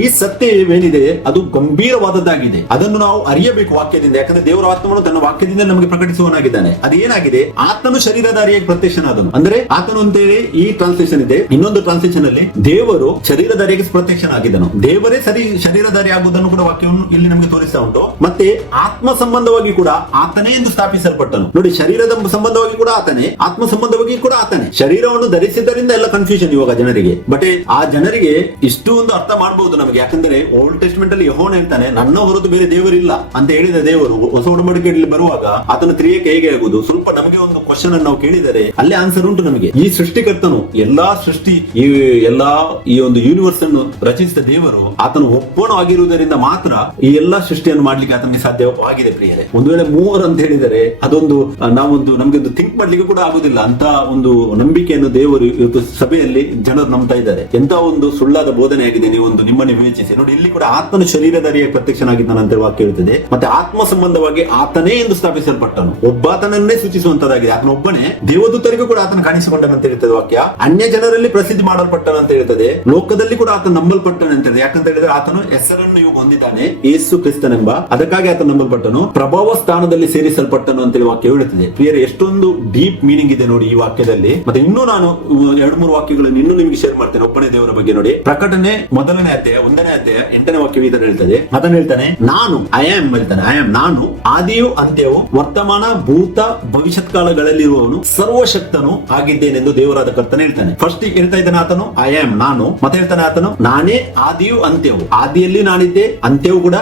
ಈ ಸತ್ಯವೇನಿದೆ ಅದು ಗಂಭೀರವಾದದ್ದಾಗಿದೆ, ಅದನ್ನು ನಾವು ಅರಿಯಬೇಕು ವಾಕ್ಯದಿಂದ. ಯಾಕಂದ್ರೆ ದೇವರ ಆತ್ಮನು ತನ್ನ ವಾಕ್ಯದಿಂದ ನಮಗೆ ಪ್ರಕಟಿಸುವನಾಗಿದ್ದಾನೆ. ಅದೇನಾಗಿದೆ? ಆತನು ಶರೀರಧಾರಿಯಾಗಿ ಪ್ರತ್ಯಕ್ಷನಾದನು. ಅಂದ್ರೆ ಆತನು ಅಂತೇಳಿ ಈ ಟ್ರಾನ್ಸ್ಲೇಷನ್ ಇದೆ. ಇನ್ನೊಂದು ಟ್ರಾನ್ಸ್ಲೇಷನ್ ಅಲ್ಲಿ ದೇವರು ಶರೀರಧಾರಿಯಾಗಿ ಪ್ರತ್ಯಕ್ಷನಾಗಿದ್ದನು. ದೇವರೇ ಶರೀರಧಾರಿ ಆಗುವುದನ್ನು ಕೂಡ ವಾಕ್ಯವನ್ನು ಇಲ್ಲಿ ನಮಗೆ ತೋರಿಸ್ತಾ ಉಂಟು. ಮತ್ತೆ ಆತ್ಮ ಸಂಬಂಧವಾಗಿ ಕೂಡ ಆತನೇ ಎಂದು ಸ್ಥಾಪಿಸಲ್ಪಟ್ಟನು. ನೋಡಿ, ಶರೀರದ ಸಂಬಂಧವಾಗಿ ಕೂಡ ಆತನೇ, ಆತ್ಮ ಸಂಬಂಧವಾಗಿ ಕೂಡ ಆತನೇ. ಶರೀರವನ್ನು ಧರಿಸಿದ್ದರಿಂದ ಎಲ್ಲ ಕನ್ಫ್ಯೂಷನ್ ಇವಾಗ ಜನರಿಗೆ. ಬಟ್ ಆ ಜನರಿಗೆ ಇಷ್ಟು ಒಂದು ಅರ್ಥ ಮಾಡಬಹುದು ನಮಗೆ. ಯಾಕಂದ್ರೆ ಓಲ್ಡ್ ಟೆಸ್ಟ್ಮೆಂಟ್ ಅಲ್ಲಿ ಯೆಹೋವನು ಹೇಳ್ತಾನೆ, ನನ್ನ ಹೊರತು ಬೇರೆ ದೇವರಿಲ್ಲ ಅಂತ ಹೇಳಿದ ದೇವರು ಹೊಸ ಒಡಂಬಡಿಕೆಯಲ್ಲಿ ಬರುವಾಗ ಆತನ ಕ್ರಿಯೆಗೆ ಹೇಗೆ ಆಗುವುದು? ಸ್ವಲ್ಪ ನಮಗೆ ಒಂದು ಕ್ವಶನ್ ಅನ್ನು ನಾವು ಕೇಳಿದರೆ ಅಲ್ಲೇ ಆನ್ಸರ್ ಉಂಟು ನಮಗೆ. ಈ ಸೃಷ್ಟಿಕರ್ತನು ಎಲ್ಲಾ ಸೃಷ್ಟಿ ಈ ಒಂದು ಯೂನಿವರ್ಸ್ ಅನ್ನು ರಚಿಸಿದ ದೇವರು ಆತನು ಒಬ್ಬನು ಆಗಿರುವುದರಿಂದ ಮಾತ್ರ ಈ ಎಲ್ಲಾ ಸೃಷ್ಟಿಯನ್ನು ಮಾಡ್ಲಿಕ್ಕೆ ಆತನಿಗೆ ಸಾಧ್ಯವಾಗಿದೆ ಪ್ರಿಯರೇ. ಒಂದು ವೇಳೆ ಮೂವರು ಅಂತ ಹೇಳಿದರೆ ಅದೊಂದು ನಮ್ಗೆ ಒಂದು ಥಿಂಕ್ ಮಾಡ್ಲಿಕ್ಕೆ ಕೂಡ ಆಗುದಿಲ್ಲ ಅಂತ ಒಂದು ನಂಬಿಕೆಯನ್ನು ದೇವರು ಇವತ್ತು ಸಭೆಯಲ್ಲಿ ಜನರು ನಂಬ್ತಾ ಇದ್ದಾರೆ. ಎಂತ ಒಂದು ಸುಳ್ಳಾದ ಬೋಧನೆ ಆಗಿದೆ. ನೀವೊಂದು ನಿಮ್ಮನ್ನು ವಿವೇಚಿಸಿ ನೋಡಿ. ಇಲ್ಲಿ ಕೂಡ ಆತ್ಮನು ಶರೀರಧಾರಿಯಾಗಿ ಪ್ರತ್ಯಕ್ಷನಾಗಿದ್ದಾನಂತ ವಾಕ್ಯ ಹೇಳ್ತದೆ. ಮತ್ತೆ ಆತ್ಮ ಸಂಬಂಧವಾಗಿ ಆತನೇ ಎಂದು ಸ್ಥಾಪಿಸಲ್ಪಟ್ಟನು. ಒಬ್ಬಾತನನ್ನೇ ಸೂಚಿಸುವಂತದ್ದಾಗಿದೆ. ಆತನ ಒಬ್ಬನೇ. ದೇವದೂತರಿಗೂ ಕೂಡ ಆತನ ಕಾಣಿಸಿಕೊಂಡನಂತ ಹೇಳ್ತದೆ ವಾಕ್ಯ. ಅನ್ಯ ಜನರಲ್ಲಿ ಪ್ರಸಿದ್ಧಿ ಮಾಡಲ್ಪಟ್ಟನಂತ ಹೇಳ್ತದೆ. ಲೋಕದಲ್ಲಿ ಕೂಡ ಆತನ ನಂಬಲ್ಪಟ್ಟನಂತ ಹೇಳಿದೆ. ಯಾಕಂತ ಹೇಳಿದ್ರೆ ಆತನು ಹೆಸರನ್ನು ಇವಾಗ ಹೊಂದಿದ್ದಾನೆ, ಯೇಸು ಕ್ರಿಸ್ತನೆಂಬ. ಅದಕ್ಕಾಗಿ ಆತನು ನಂಬಲ್ಪಟ್ಟನು, ಪ್ರಭಾವ ಸ್ಥಾನದಲ್ಲಿ ಸೇರಿಸಲ್ಪಟ್ಟನು ಅಂತೇಳಿ ವಾಕ್ಯ ಹೇಳುತ್ತದೆ. ಪ್ರಿಯರೇ, ಎಷ್ಟೊಂದು ಡೀಪ್ ಮೀನಿಂಗ್ ಇದೆ ನೋಡಿ ಈ ವಾಕ್ಯದಲ್ಲಿ. ಮತ್ತೆ ಇನ್ನೂ ನಾನು 2-3 ವಾಕ್ಯಗಳನ್ನು ಇನ್ನೂ ನಿಮಗೆ ಶೇರ್ ಮಾಡ್ತೇನೆ ಒಬ್ಬನೇ ದೇವರ ಬಗ್ಗೆ ನೋಡಿ. ಪ್ರಕಟಣೆ 1ನೇ ಅಧ್ಯಾಯ 1ನೇ ಅಧ್ಯಾಯ 8ನೇ ವಾಕ್ಯ ಇದನ್ನು ಹೇಳ್ತದೆ. ಅದನ್ನು ಹೇಳ್ತಾನೆ, ನಾನು ಐ ಆಮ್ ಹೇಳ್ತಾನೆ. ಐ ಆಮ್ ನಾನು ಆದಿಯು ಅಂತ್ಯವು ವರ್ತಮಾನ ಭೂತ ಭವಿಷ್ಯತ್ ಕಾಲಗಳಲ್ಲಿರುವವನು ಸರ್ವಶಕ್ತನು ಆಗಿದ್ದೇನೆಂದು ದೇವರಾದ ಕರ್ತನೆ ಹೇಳ್ತಾನೆ. ಫಸ್ಟ್ ಹೇಳ್ತಾ ಇದ್ದಾನೆ ಆತನು ಐ ಆಮ್ ನಾನು. ಮತ್ತೆ ಹೇಳ್ತಾನೆ ಆತನು ನಾನೇ ಆದಿಯು ಅಂತ್ಯವು. ಆದಿಯಲ್ಲಿ ನಾನಿದ್ದೆ, ಅಂತ್ಯವು ಕೂಡ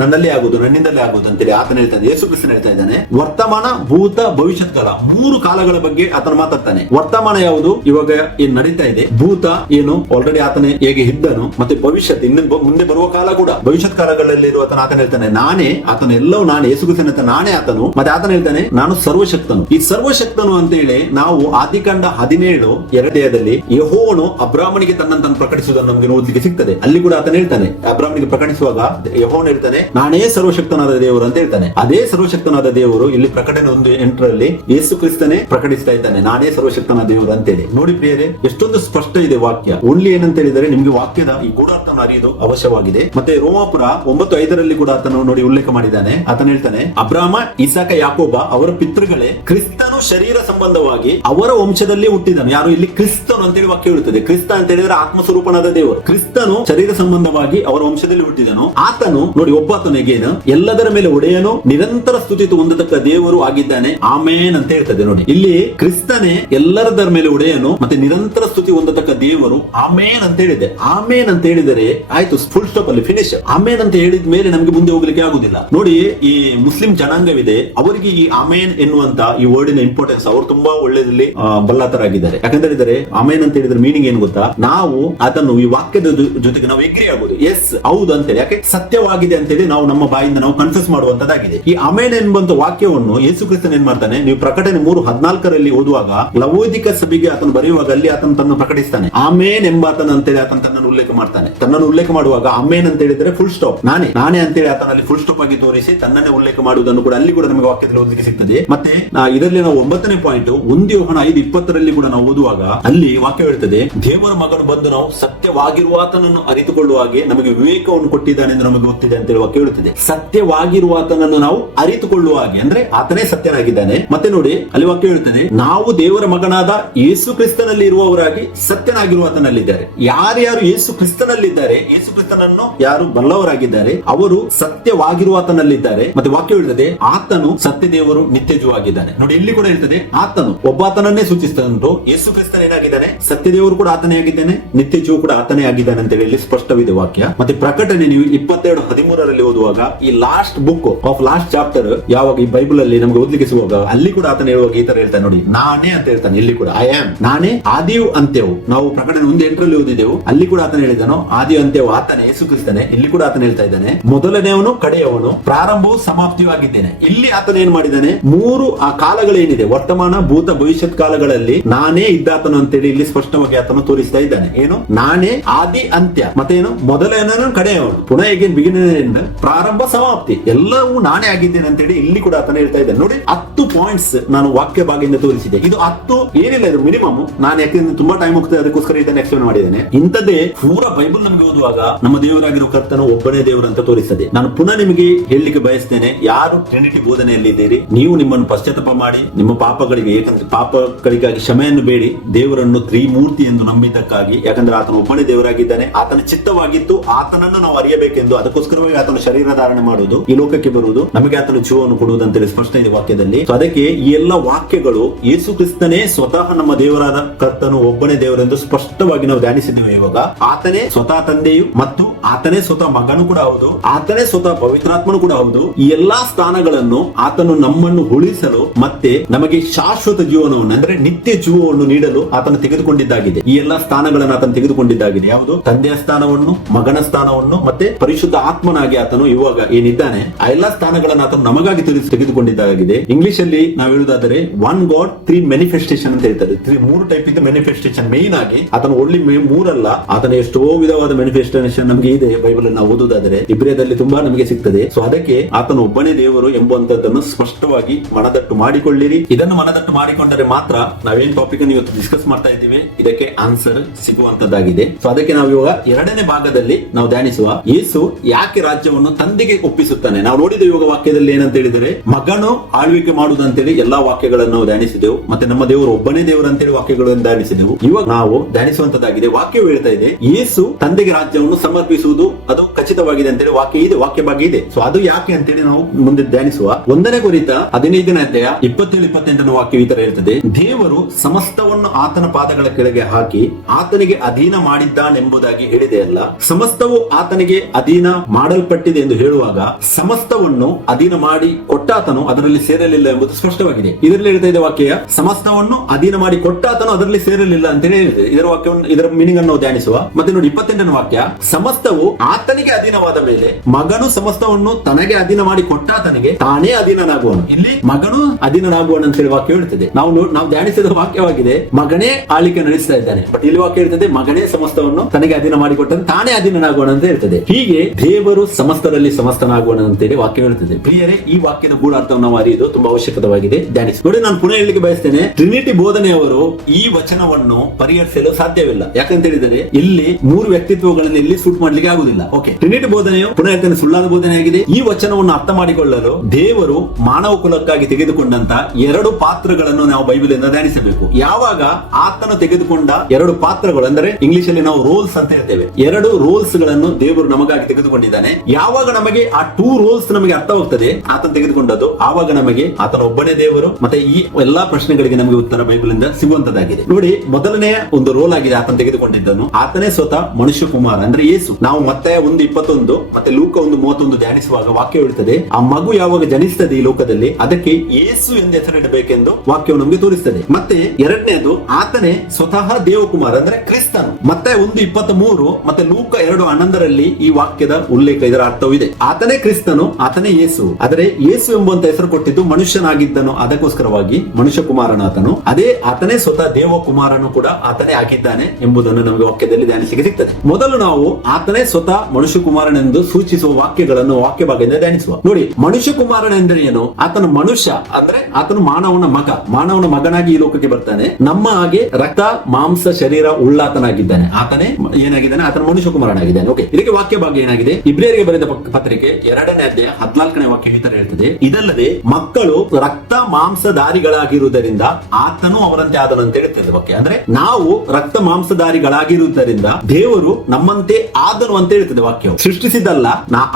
ನನ್ನಲ್ಲಿ ಆಗುವುದು. ನನ್ನಿಂದಲೇ ಆಗುವುದು ಅಂತೇಳಿ ಆತನ ಹೇಳ್ತಾನೆ. ಯೇಸು ಕ್ರಿಸ್ತನ್ ಹೇಳ್ತಾ ಇದ್ದಾನೆ ವರ್ತಮಾನ, ಭೂತ, ಭವಿಷ್ಯತ್ ಕಾಲ, 3 ಕಾಲಗಳ ಬಗ್ಗೆ ಆತನ ಮಾತಾಡ್ತಾನೆ. ವರ್ತಮಾನ ಯಾವುದು, ಇವಾಗ ಏನ್ ನಡೀತಾ ಇದೆ. ಭೂತ ಏನು, ಆಲ್ರೆಡಿ ಆತನೇ ಹೇಗೆ ಇದ್ದನು. ಮತ್ತೆ ಭವಿಷ್ಯತ್, ಇನ್ನು ಮುಂದೆ ಬರುವ ಕಾಲ ಕೂಡ, ಭವಿಷ್ಯತ್ ಕಾಲಗಳಲ್ಲಿ ಆತನ ಹೇಳ್ತಾನೆ ನಾನೇ ಆತನ, ಎಲ್ಲವೂ ನಾನೇ. ಯೇಸು ಕ್ರಿಸ್ತನ್ ಹೇಳ್ತಾನೆ ನಾನೇ ಆತನು. ಮತ್ತೆ ಆತನ ಹೇಳ್ತಾನೆ ನಾನು ಸರ್ವಶಕ್ತನು. ಈ ಸರ್ವಶಕ್ತನು ಅಂತ ಹೇಳಿ ನಾವು ಆದಿಕಾಂಡ 17:2 ಯೆಹೋವನು ಅಬ್ರಾಮನಿಗೆ ತನ್ನನ್ನು ಪ್ರಕಟಿಸುವುದನ್ನು ನಮಗೆ ಓದಲಿಕ್ಕೆ ಸಿಗ್ತದೆ. ಅಲ್ಲಿ ಕೂಡ ಆತನ ಹೇಳ್ತಾನೆ, ಅಬ್ರಾಮನಿಗೆ ಪ್ರಕಟಿಸುವಾಗ ಯೆಹೋವನು ಹೇಳ್ತಾನೆ ನಾನೇ ಸರ್ವಶಕ್ತನಾದ ದೇವರು ಅಂತ ಹೇಳ್ತಾನೆ. ಅದೇ ಸರ್ವಶಕ್ತನಾದ ದೇವರು ಇಲ್ಲಿ ಪ್ರಕಟಣೆ 1:8 ಯೇಸು ಕ್ರಿಸ್ತನೇ ಪ್ರಕಟಿಸ್ತಾ ಇದ್ದಾನೆ ನಾನೇ ಸರ್ವಶಕ್ತನಾದ ದೇವರು ಅಂತೇಳಿ. ನೋಡಿ ಪ್ರಿಯರೇ, ಎಷ್ಟೊಂದು ಸ್ಪಷ್ಟ ಇದೆ ವಾಕ್ಯ. ಓನ್ಲಿ ಏನಂತ ಹೇಳಿದರೆ ನಿಮಗೆ ವಾಕ್ಯದ ಈ ಗೂಢಾರ್ಥವನ್ನು ಅರಿಯುವುದು ಅವಶ್ಯವಾಗಿದೆ. ಮತ್ತೆ ರೋಮಾಪುರ 9:5 ಕೂಡ ಆತನು ನೋಡಿ ಉಲ್ಲೇಖ ಮಾಡಿದ್ದಾನೆ. ಆತನ ಹೇಳ್ತಾನೆ ಅಬ್ರಾಮ, ಇಸಾಕ, ಯಾಕೋಬ ಅವರ ಪಿತೃಗಳೇ, ಕ್ರಿಸ್ತನು ಶರೀರ ಸಂಬಂಧವಾಗಿ ಅವರ ವಂಶದಲ್ಲಿ ಹುಟ್ಟಿದನು. ಯಾರು ಇಲ್ಲಿ ಕ್ರಿಸ್ತನು ಅಂತೇಳಿ ವಾಕ್ಯ ಹೇಳುತ್ತದೆ. ಕ್ರಿಸ್ತ ಅಂತ ಹೇಳಿದ್ರೆ ಆತ್ಮಸ್ವರೂಪನಾದ ದೇವರು. ಕ್ರಿಸ್ತನು ಶರೀರ ಸಂಬಂಧವಾಗಿ ಅವರ ವಂಶದಲ್ಲಿ ಹುಟ್ಟಿದನು. ಆತನು ನೋಡಿ ಒಬ್ಬಾತನಿಗೇನು ಎಲ್ಲದರ ಮೇಲೆ ಒಡೆಯನು, ನಿರಂತರ ಸ್ತುತಿ ಹೊಂದತಕ್ಕ ದೇವರು ಆಗಿದ್ದಾನೆ. ಆಮೇನ್ ಅಂತ ಹೇಳ್ತದೆ. ನೋಡಿ ಇಲ್ಲಿ ಕ್ರಿಸ್ತನೇ ಎಲ್ಲದರ ಮೇಲೆ ಒಡೆಯನು ಮತ್ತೆ ನಿರಂತರ ಸ್ತುತಿ ಹೊಂದತಕ್ಕ ದೇವರು. ಆಮೇನ್ ಅಂತ ಹೇಳಿದೆ. ಆಮೇನ್ ಅಂತ ಹೇಳಿದರೆ ಆಯ್ತು, ಫುಲ್ ಸ್ಟಾಪ್ ಅಲ್ಲಿ ಫಿನಿಶ್. ಆಮೇನ್ ಅಂತ ಹೇಳಿದ ಮೇಲೆ ನಮಗೆ ಮುಂದೆ ಹೋಗ್ಲಿಕ್ಕೆ ಆಗುದಿಲ್ಲ. ನೋಡಿ ಈ ಮುಸ್ಲಿಂ ಜನಾಂಗವಿದೆ, ಅವರಿಗೆ ಈ ಆಮೇನ್ ಎನ್ನುವಂತ ಈ ವರ್ಡಿನ ಇಂಪಾರ್ಟೆನ್ಸ್ ಅವರು ತುಂಬಾ ಒಳ್ಳೆದಲ್ಲಿ ಬಲ್ಲತರಾಗಿದ್ದಾರೆ. ಯಾಕಂತ ಹೇಳಿದರೆ ಆಮೇನ್ ಅಂತ ಹೇಳಿದ್ರೆ ಮೀನಿಂಗ್ ಏನು ಗೊತ್ತಾ, ನಾವು ಅದನ್ನು ಈ ವಾಕ್ಯದ ಜೊತೆಗೆ ನಾವು ಎಗ್ರಿ ಆಗುದು. ಎಸ್ ಹೌದು ಅಂತೇಳಿ, ಯಾಕೆ ಸತ್ಯವಾಗಿದೆ ಅಂತೇಳಿ ನಾವು ನಮ್ಮ ಬಾಯಿಂದ ನಾವು ಕನ್ಫ್ಯೂಸ್ ಮಾಡುವಂತದ್ದಾಗಿದೆ. ಈ ಆಮೇನ್ ಎನ್ನುವಂತ ವಾಕ್ಯವನ್ನು ಯೇಸು ಕ್ರಿಸ್ತನ್ ಏನ್ ಮಾಡ್ತಾನೆ, ನೀವು ಪ್ರಕಟಣೆ 3:14 ಓದುವಾಗ ಲವೋದಿಕ ಸಭೆಗೆ ಆತನು ಬರೆಯುವಾಗ ಅಲ್ಲಿ ಆತನು ತನ್ನ ಪ್ರಕಟಿಸ್ತಾನೆ ಆಮೇನ್ ಎಂಬಾತನ ಅಂತೇಳಿ ಆತನ ತನ್ನನ್ನು ಉಲ್ಲೇಖ ಮಾಡ್ತಾನೆ. ತನ್ನನ್ನು ಉಲ್ಲೇಖ ಮಾಡುವಾಗ ಆಮೇನ್ ಅಂತ ಹೇಳಿದ್ರೆ ಫುಲ್ ಸ್ಟಾಪ್, ನಾನೇ ಅಂತೇಳಿ ಆತನಲ್ಲಿ ಫುಲ್ ಸ್ಟಾಪ್ ಆಗಿ ತೋರಿಸಿ ತನ್ನನ್ನೇ ಉಲ್ಲೇಖ ಮಾಡುವುದನ್ನು ಕೂಡ ಅಲ್ಲಿ ಕೂಡ ನಮಗೆ ವಾಕ್ಯದಲ್ಲಿ ಓದಲಿಕ್ಕೆ ಸಿಗ್ತದೆ. ಮತ್ತೆ ಇದರಲ್ಲಿ ನಾವು 9ನೇ ಪಾಯಿಂಟ್ 1 ಯೋಹನ 5:20 ಕೂಡ ನಾವು ಓದುವಾಗ ಅಲ್ಲಿ ವಾಕ್ಯ ಹೇಳ್ತದೆ, ದೇವರ ಮಗನು ಬಂದು ನಾವು ಸತ್ಯವಾಗಿರುವ ಆತನನ್ನು ಅರಿತುಕೊಳ್ಳುವ ಹಾಗೆ ನಮಗೆ ವಿವೇಕವನ್ನು ಕೊಟ್ಟಿದ್ದಾನೆ ಎಂದು ನಮಗೆ ಗೊತ್ತಿದೆ ಅಂತ ಹೇಳಿ ವಾಕ್ಯ ಹೇಳುತ್ತದೆ. ಸತ್ಯವಾಗಿರುವ ಆತನನ್ನು ನಾವು ಅರಿತುಕೊಳ್ಳುವ ಹಾಗೆ ಅಂದ್ರೆ ಆತನೇ ಸತ್ಯನಾಗಿದ್ದಾನೆ. ಮತ್ತೆ ನೋಡಿ ಅಲ್ಲಿ ವಾಕ್ಯ ಹೇಳುತ್ತದೆ, ನಾವು ದೇವರ ಮಗನಾದ ಯೇಸು ಕ್ರಿಸ್ತನಲ್ಲಿ ಇರುವವರಾಗಿ ಸತ್ಯನಾಗಿರುವ ಆತನಲ್ಲಿದ್ದಾರೆ. ಯಾರ್ಯಾರು ಯೇಸು ಕ್ರಿಸ್ತನಲ್ಲಿದ್ದಾರೆ, ಯೇಸು ಕ್ರಿಸ್ತನನ್ನು ಯಾರು ಬಲ್ಲವರಾಗಿದ್ದಾರೆ ಅವರು ಸತ್ಯವಾಗಿರುವ ಆತನಲ್ಲಿದ್ದಾರೆ. ಮತ್ತೆ ವಾಕ್ಯ ಹೇಳ್ತದೆ ಆತನು ಸತ್ಯ ದೇವರು ನಿತ್ಯ ಜೀವವಾಗಿದ್ದಾನೆ. ನೋಡಿ ಇಲ್ಲಿ ಕೂಡ ಹೇಳ್ತದೆ ಆತನು ಒಬ್ಬಾತನನ್ನೇ ಸೂಚಿಸ್ತಂಟು. ಯೇಸು ಕ್ರಿಸ್ತನ್ ಏನಾಗಿದ್ದಾನೆ, ಸತ್ಯ ದೇವರು ಕೂಡ ಆತನೇ ಆಗಿದ್ದಾನೆ, ನಿತ್ಯ ಜೀವ ಕೂಡ ಆತನೇ ಆಗಿದ್ದಾನೆ ಅಂತ ಹೇಳಿ ಸ್ಪಷ್ಟವಿದೆ ವಾಕ್ಯ. ಮತ್ತೆ ಪ್ರಕಟಣೆ ನೀವು 22:13 ಓದುವಾಗ ಈ last book of last chapter ಯಾವಾಗ ಈ ಬೈಬಲ್ ಅಲ್ಲಿ ನಮಗೆ ಓದ್ಲಿಕ್ಕೆ ಸಿಗುವಾಗ ಅಲ್ಲಿ ಕೂಡ ಆತನ ಹೇಳುವಾಗ ಈ ತರ ಹೇಳ್ತಾನೆ ನೋಡಿ, ನಾನೇ ಅಂತ ಹೇಳ್ತಾನೆ. ಇಲ್ಲಿ ಕೂಡ ಐ ಆಮ್, ನಾನೇ ಆದಿಯು ಅಂತ್ಯವು. ನಾವು ಪ್ರಕಟಣೆ 1:8 ಓದಿದೆವು. ಅಲ್ಲಿ ಕೂಡ ಆತನ ಹೇಳಿದನು ಆದಿಯು ಅಂತ್ಯವು ಆತನೇ, ಯೇಸು ಕ್ರಿಸ್ತನೇ. ಇಲ್ಲಿ ಕೂಡ ಆತನ ಹೇಳ್ತಾ ಇದ್ದಾನೆ ಮೊದಲನೆಯವನು ಕಡೆಯವನು, ಪ್ರಾರಂಭವು ಸಮಾಪ್ತಿಯೂ ಆಗಿದ್ದೇನೆ. ಇಲ್ಲಿ ಆತನ ಏನ್ ಮಾಡಿದ್ದಾನೆ, 3 ಆ ಕಾಲಗಳೇನಿದೆ ವರ್ತಮಾನ, ಭೂತ, ಭವಿಷ್ಯತ್ ಕಾಲಗಳಲ್ಲಿ ನಾನೇ ಇದ್ದಾತನು ಅಂತೇಳಿ ಇಲ್ಲಿ ಸ್ಪಷ್ಟವಾಗಿ ಆತನು ತೋರಿಸ್ತಾ ಇದ್ದಾನೆ. ಏನು, ನಾನೇ ಆದಿ ಅಂತ್ಯ, ಮತ್ತೆ ಏನು ಮೊದಲನೇನು ಕಡೆಯವನು, ಪುನಃ ಹೇಗೆ ಬಿಗಿನಿಂಗ್ ಪ್ರಾರಂಭ ಸಮಾಪ್ತಿ ಎಲ್ಲವೂ ನಾನೇ ಆಗಿದ್ದೇನೆ ಅಂತೇಳಿ ಇಲ್ಲಿ ಕೂಡ ಆತನ ಹೇಳ್ತಾ ಇದ್ದಾನೆ. ನೋಡಿ 10 ಪಾಯಿಂಟ್ಸ್ ನಾನು ವಾಕ್ಯ ಭಾಗದಿಂದ ತೋರಿಸಿದೆ. ಇದು 10 ಏನಿಲ್ಲ, ಇದು ಮಿನಿಮಮ್. ನಾನು ಯಾಕೆಂದ್ರೆ ತುಂಬಾ ಟೈಮ್ ಹೋಗ್ತದೆ ಅದಕ್ಕೋಸ್ಕರ ಇದನ್ನು ಎಕ್ಸ್ಪ್ಲೇನ್ ಮಾಡಿದ್ದೇನೆ. ಇಂಥದ್ದೇ ಪೂರ ಬೈಬಲ್ ನಮಗೆ ಓದುವಾಗ ನಮ್ಮ ದೇವರಾಗಿರೋ ಕರ್ತನು ಒಬ್ಬನೇ ದೇವರು ಅಂತ ತೋರಿಸ್ತದೆ. ನಾನು ಪುನಃ ನಿಮಗೆ ಹೇಳಲಿಕ್ಕೆ ಬಯಸ್ತೇನೆ, ಯಾರು ಟ್ರಿನಿಟಿ ಬೋಧನೆಯಲ್ಲಿ ಇದ್ದೀರಿ ನೀವು ನಿಮ್ಮನ್ನು ಪಶ್ಚಾತ್ತಾಪ ಮಾಡಿ ನಿಮ್ಮ ಪಾಪಗಳಿಗೆ, ಏಕೆಂದ್ರೆ ಪಾಪಗಳಿಗಾಗಿ ಕ್ಷಮೆಯನ್ನು ಬೇಡಿ ದೇವರನ್ನು ತ್ರಿಮೂರ್ತಿ ಎಂದು ನಂಬಿದ್ದಕ್ಕಾಗಿ. ಯಾಕಂದ್ರೆ ಆತನು ಒಬ್ಬನೇ ದೇವರಾಗಿದ್ದಾನೆ, ಆತನ ಚಿತ್ತವಾಗಿತ್ತು ಆತನನ್ನು ನಾವು ಅರಿಯಬೇಕೆಂದು ಅದಕ್ಕೋಸ್ಕರವಾಗಿ ಆತನ ಶರೀರ ಧಾರಣೆ ಮಾಡುವುದು, ಈ ಲೋಕಕ್ಕೆ ಬರುವುದು, ನಮಗೆ ಆತನ ಜೀವವನ್ನು ಕೊಡುವುದು ಅಂತೇಳಿ ಸ್ಪಷ್ಟ ಇದೆ ವಾಕ್ಯದಲ್ಲಿ. ಅದಕ್ಕೆ ಈ ಎಲ್ಲ ವಾಕ್ಯಗಳು ಯೇಸು ಕ್ರಿಸ್ತನೇ ಸ್ವತಃ ನಮ್ಮ ದೇವರಾದ ಕರ್ತನು ಒಬ್ಬನೇ ದೇವರೆಂದು ಸ್ಪಷ್ಟವಾಗಿ ನಾವು ಧ್ಯಾನಿಸಿದ್ದೇವೆ. ಇವಾಗ ಆತನೇ ಸ್ವತಃ ತಂದೆಯು ಮತ್ತು ಆತನೇ ಸ್ವತಃ ಮಗನು ಕೂಡ ಹೌದು, ಆತನೇ ಸ್ವತಃ ಪವಿತ್ರಾತ್ಮನು ಕೂಡ ಹೌದು. ಈ ಎಲ್ಲಾ ಸ್ಥಾನಗಳನ್ನು ಆತನು ನಮ್ಮನ್ನು ಉಳಿಸಲು ಮತ್ತೆ ನಮಗೆ ಶಾಶ್ವತ ಜೀವನವನ್ನು ಅಂದ್ರೆ ನಿತ್ಯ ಜೀವವನ್ನು ನೀಡಲು ಆತನು ತೆಗೆದುಕೊಂಡಿದ್ದಾಗಿದೆ. ಈ ಎಲ್ಲಾ ಸ್ಥಾನಗಳನ್ನು ಆತನು ತೆಗೆದುಕೊಂಡಿದ್ದಾಗಿದೆ. ಯಾವುದು, ತಂದೆಯ ಸ್ಥಾನವನ್ನು, ಮಗನ ಸ್ಥಾನವನ್ನು ಮತ್ತೆ ಪರಿಶುದ್ಧ ಆತ್ಮನಾಗಿ ಆತನು ಇವಾಗ ಏನಿದ್ದಾನೆ ಆ ಎಲ್ಲಾ ಸ್ಥಾನಗಳನ್ನು ಆತನು ನಮಗಾಗಿ ತೆಗೆದುಕೊಂಡಿದ್ದಾಗಿದೆ. ಇಂಗ್ಲಿಷ್ ಅಲ್ಲಿ ನಾವು ಹೇಳುವುದಾದರೆ 1 God 3 ಮ್ಯಾನಿಫೆಸ್ಟೇಷನ್ ಅಂತ ಹೇಳ್ತಾರೆ. 3 ಟೈಪ್ ಇದೆ ಮ್ಯಾನಿಫೆಸ್ಟೇಷನ್. ಮೇನ್ ಆಗಿ ಆತನು ಒಳ್ಳೆ 3 ಅಲ್ಲ, ಆತನ ಎಷ್ಟೋ ವಿಧವಾದ ಮ್ಯಾನಿಫೆಸ್ಟೇಷನ್ ನಮಗೆ ಇದೆ ಬೈಬಲ್ ನಾವು ಓದುವುದಾದರೆ. ಇಬ್ರಿಯದಲ್ಲಿ ತುಂಬಾ ನಮಗೆ ಸಿಗ್ತದೆ. ಸೊ ಅದಕ್ಕೆ ಆತನು ಒಬ್ಬನೇ ದೇವರು ಎಂಬುವಂತದ್ದನ್ನು ಸ್ಪಷ್ಟವಾಗಿ ಮನದಟ್ಟು ಮಾಡಿಕೊಳ್ಳಿರಿ. ಇದನ್ನು ಮನದಟ್ಟು ಮಾಡಿಕೊಂಡರೆ ಮಾತ್ರ ನಾವೇನ್ ಟಾಪಿಕ್ ಅನ್ನು ಇವತ್ತು ಡಿಸ್ಕಸ್ ಮಾಡ್ತಾ ಇದ್ದೀವಿ ಇದಕ್ಕೆ ಆನ್ಸರ್ ಸಿಗುವಂತದ್ದಾಗಿದೆ. ಸೊ ಅದಕ್ಕೆ ನಾವು ಇವಾಗ 2ನೇ ಭಾಗದಲ್ಲಿ ನಾವು ಧ್ಯಾನಿಸುವ ಯೇಸು ಯಾಕೆ ರಾಜ್ಯವನ್ನು ತಂದೆಗೆ ಒಪ್ಪಿಸುತ್ತಾನೆ. ನಾವು ನೋಡಿದ ಇವಾಗ ವಾಕ್ಯದಲ್ಲಿ ಏನಂತ ಹೇಳಿದರೆ ಮಗನು ಆಳ್ವಿಕೆ ಮಾಡುವುದಂತೇಳಿ ಎಲ್ಲಾ ವಾಕ್ಯಗಳನ್ನು ನಾವು ಧ್ಯಾನಿಸಿದೆವು. ಮತ್ತೆ ನಮ್ಮ ದೇವರು ಒಬ್ಬನೇ ದೇವರು ಅಂತೇಳಿ ವಾಕ್ಯಗಳನ್ನು ಧ್ಯಾನಿಸಿದೆವು. ಇವಾಗ ನಾವು ಧ್ಯಾನಿಸುವಂತದ್ದಾಗಿದೆ. ವಾಕ್ಯವು ಹೇಳ್ತಾ ಇದೆ ಯೇಸು ತಂದೆಗೆ ರಾಜ್ಯವನ್ನು ಸಮರ್ಪಿಸುವುದು ಅದು ಖಚಿತವಾಗಿದೆ ಅಂತೇಳಿ ವಾಕ್ಯ ಇದೆ, ವಾಕ್ಯ ಭಾಗ ಇದೆ. ಸೊ ಅದು ಯಾಕೆ ಅಂತೇಳಿ ನಾವು ಮುಂದೆ ಧ್ಯಾನಿಸುವ. 1ನೇ ಕೊರಿಂಥ 15ನೇ ಅಧ್ಯಾಯ 27-28 ವಾಕ್ಯ ಈ ತರ ಹೇಳ್ತದೆ, ದೇವರು ಸಮಸ್ತವನ್ನು ಆತನ ಪಾದಗಳ ಕೆಳಗೆ ಹಾಕಿ ಆತನಿಗೆ ಅಧೀನ ಮಾಡಿದ್ದಾನೆಂಬುದಾಗಿ ಹೇಳಿದೆಯಲ್ಲ. ಸಮಸ್ತವು ಆತನಿಗೆ ಅಧೀನ ಮಾಡಲ್ಪಟ್ಟಿದೆ ಎಂದು ಹೇಳುವಾಗ ಧ್ಯಾನಿಸುವಾಗ ಸಮಸ್ತವನ್ನು ಅಧೀನ ಮಾಡಿ ಕೊಟ್ಟಾತನು ಅದರಲ್ಲಿ ಸೇರಲಿಲ್ಲ ಎಂಬುದು ಸ್ಪಷ್ಟವಾಗಿದೆ. ಇದರಲ್ಲಿ ಹೇಳ್ತಾ ಇದೆ ವಾಕ್ಯ, ಸಮಸ್ತವನ್ನು ಅಧೀನ ಮಾಡಿ ಕೊಟ್ಟಾತನು ಅದರಲ್ಲಿ ಸೇರಲಿಲ್ಲ ಅಂತ ಹೇಳಿದೆ. ಇದರ ವಾಕ್ಯವನ್ನು, ಇದರ ಮೀನಿಂಗ್ ಅನ್ನು ಧ್ಯಾನಿಸುವ. ಮತ್ತೆ ನೋಡಿ 28ನೇ ವಾಕ್ಯ, ಸಮಸ್ತವು ಆತನಿಗೆ ಅಧೀನವಾದ ಮೇಲೆ ಮಗನು ಸಮಸ್ತವನ್ನು ತನಗೆ ಅಧೀನ ಮಾಡಿ ಕೊಟ್ಟಾತನಿಗೆ ತಾನೇ ಅಧೀನನಾಗುವನು. ಇಲ್ಲಿ ಮಗನು ಅಧೀನನಾಗುವನು ಅಂತ ಹೇಳಿ ವಾಕ್ಯ ಹೇಳ್ತದೆ. ನಾವು ಧ್ಯಾನಿಸಿದ ವಾಕ್ಯವಾಗಿದೆ ಮಗನೇ ಆಳ್ವಿಕೆ ನಡೆಸ್ತಾ ಇದ್ದಾನೆ. ಬಟ್ ಇಲ್ಲಿ ವಾಕ್ಯ ಹೇಳ್ತದೆ ಮಗನೇ ಸಮಸ್ತವನ್ನು ತನಗೆ ಅಧೀನ ಮಾಡಿಕೊಟ್ಟಂತೆ ತಾನೇ ಅಧೀನನಾಗುವನು ಅಂತ ಹೇಳ್ತದೆ. ಹೀಗೆ ದೇವರು ಸಮಸ್ತರಲ್ಲಿ ಸಮಸ್ತನಾಗುವನು ಅಂತೇಳಿ ವಾಕ್ಯ ಹೇಳ್ತದೆ. ಪ್ರಿಯರೇ, ಈ ವಾಕ್ಯದ ಗೂಢಾರ್ಥವನ್ನು ನಾವು ಅರಿಯುವುದು ತುಂಬಾ ಅವಶ್ಯಕವಾಗಿದೆ. ಧ್ಯಾನಿಸಿ ನೋಡಿ, ನಾನು ಪುನಃ ಹೇಳಲಿಕ್ಕೆ ಬಯಸ್ತೇನೆ, ಟ್ರಿನಿಟಿ ಬೋಧನೆಯವರು ಈ ವಚನವನ್ನು ಪರಿಹರಿಸಲು ಸಾಧ್ಯವಿಲ್ಲ. ಯಾಕಂತ ಹೇಳಿದರೆ ಇಲ್ಲಿ 3 ವ್ಯಕ್ತಿತ್ವಗಳನ್ನು ಇಲ್ಲಿ ಸೂಟ್ ಮಾಡ್ಲಿಕ್ಕೆ ಆಗುದಿಲ್ಲ. ಓಕೆ, ಟ್ರಿನಿಟಿ ಬೋಧನೆಯು ಪುನಃ ಹೇಳ್ತೇನೆ ಸುಳ್ಳಾದ ಬೋಧನೆಯಾಗಿದೆ. ಈ ವಚನವನ್ನು ಅರ್ಥ ಮಾಡಿಕೊಳ್ಳಲು ದೇವರು ಮಾನವ ಕುಲಕ್ಕಾಗಿ ತೆಗೆದುಕೊಂಡಂತ 2 ಪಾತ್ರಗಳನ್ನು ನಾವು ಬೈಬಲ್ ಇಂದ ಧ್ಯಾನಿಸಬೇಕು. ಯಾವಾಗ ಆತನು ತೆಗೆದುಕೊಂಡ 2 ಪಾತ್ರಗಳು, ಅಂದರೆ ಇಂಗ್ಲಿಷ್ ಅಲ್ಲಿ ನಾವು ರೋಲ್ಸ್ ಅಂತ ಹೇಳ್ತೇವೆ, 2 ರೋಲ್ಸ್ ಗಳನ್ನು ದೇವರು ನಮಗಾಗಿ ತೆಗೆದುಕೊಂಡಿದ್ದಾನೆ. ಯಾವಾಗ ನಮಗೆ ಆ 2 ರೋಲ್ಸ್ ನಮಗೆ ಅರ್ಥವಾಗ್ತದೆ ಆತನು ತೆಗೆದುಕೊಂಡದ್ದು, ಆವಾಗ ನಮಗೆ ಆತನ ಒಬ್ಬನೇ ದೇವರು ಮತ್ತೆ ಈ ಎಲ್ಲಾ ಪ್ರಶ್ನೆಗಳಿಗೆ ನಮಗೆ ಉತ್ತರ ಬೈಬಲ್ ಇಂದ ಸಿಗುವಂತದ್ದಾಗಿದೆ. ನೋಡಿ, ಮೊದಲನೆಯ ಒಂದು ರೋಲ್ ಆಗಿದೆ ಆತನು ತೆಗೆದುಕೊಂಡಿದ್ದನು. ಆತನೇ ಸ್ವತಃ ಮನುಷ್ಯ ಕುಮಾರ ಅಂದ್ರೆ ಯೇಸು. ನಾವು ಮತ್ತೆ 1:21 ಮತ್ತೆ ಲೂಕ 1:31 ಧ್ಯಾನಿಸುವಾಗ ವಾಕ್ಯ ಹೇಳುತ್ತದೆ, ಆ ಮಗು ಯಾವಾಗ ಜನಿಸ್ತದೆ ಈ ಲೋಕದಲ್ಲಿ ಅದಕ್ಕೆ ಯೇಸು ಎಂದು ಹೆಸರಿಡಬೇಕೆಂದು ವಾಕ್ಯವು ನಮಗೆ ತೋರಿಸ್ತದೆ. ಮತ್ತೆ ಎರಡನೇದು, ಆತನೇ ಸ್ವತಃ ದೇವಕುಮಾರ ಅಂದ್ರೆ ಕ್ರಿಸ್ತನು. ಮತ್ತೆ 1:23 ಮತ್ತೆ ಲೂಕ 2:11 ಈ ವಾಕ್ಯದ ಉಲ್ಲೇಖ, ಇದರ ಅರ್ಥವಿದೆ. ಆತನೇ ಕ್ರಿಸ್ತನು, ಆತನೇ ಯೇಸು. ಆದರೆ ಯೇಸು ಎಂಬಂತ ಹೆಸರು ಕೊಟ್ಟಿದ್ದು ಮನುಷ್ಯನಾಗಿದ್ದನು, ಅದಕ್ಕೋಸ್ಕರವಾಗಿ ಮನುಷ್ಯ ಕುಮಾರನಾತನು. ಅದೇ ಆತನೇ ಸ್ವತಃ ದೇವಕುಮಾರನು ಕೂಡ ಆತನೇ ಆಗಿದ್ದಾನೆ ಎಂಬುದನ್ನು ನಮಗೆ ವಾಕ್ಯದಲ್ಲಿ ಧ್ಯಾನಿಸಿಗೆ ಸಿಗ್ತದೆ. ಮೊದಲು ನಾವು ಆತನೇ ಸ್ವತಃ ಮನುಷ್ಯ ಕುಮಾರನೆಂದು ಸೂಚಿಸುವ ವಾಕ್ಯಗಳನ್ನು ವಾಕ್ಯ ಭಾಗದಿಂದ ಧ್ಯಾನಿಸುವ. ನೋಡಿ, ಮನುಷ್ಯ ಕುಮಾರನೆಂದರೆ ಏನು? ಆತನು ಮನುಷ್ಯ ಅಂದ್ರೆ ಆತನು ಮಾನವನ ಮಗ, ಮಾನವನ ಮಗನಾಗಿ ಈ ಲೋಕಕ್ಕೆ ಬರ್ತಾನೆ. ನಮ್ಮ ಹಾಗೆ ರಕ್ತ ಮಾಂಸ ಶರೀರ ಉಳ್ಳಾತನಾಗಿದ್ದಾನೆ. ಆತನೇ ಏನಾಗಿದ್ದಾನೆ? ಆತನ ಮನುಷ್ಯ ಕುಮಾರನಾಗಿದ್ದಾನೆ. ಓಕೆ, ಇದಕ್ಕೆ ವಾಕ್ಯ ಭಾಗ ಏನಾಗಿದೆ? ಇಬ್ರಿಯರಿಗೆ ಬರೆದ ಪತ್ರಿಕೆ 2ನೇ ಅಧ್ಯಾಯ 14ನೇ ವಾಕ್ಯ ಈ ತರ ಹೇಳ್ತದೆ, ಇದಲ್ಲದೆ ಮಕ್ಕಳು ರಕ್ತ ಮಾಂಸಧಾರಿಗಳಾಗಿರುವುದರಿಂದ ಆತನು ಅವರಂತೆ ಆದನು ಅಂತ ಹೇಳ್ತದೆ ವಾಕ್ಯ. ಅಂದ್ರೆ ನಾವು ರಕ್ತ ಮಾಂಸಧಾರಿಗಳಾಗಿರುವುದರಿಂದ ದೇವರು ನಮ್ಮಂತೆ ಆದನು ಅಂತ ಹೇಳ್ತದೆ ವಾಕ್ಯವು. ಸೃಷ್ಟಿಸಿದಲ್ಲ,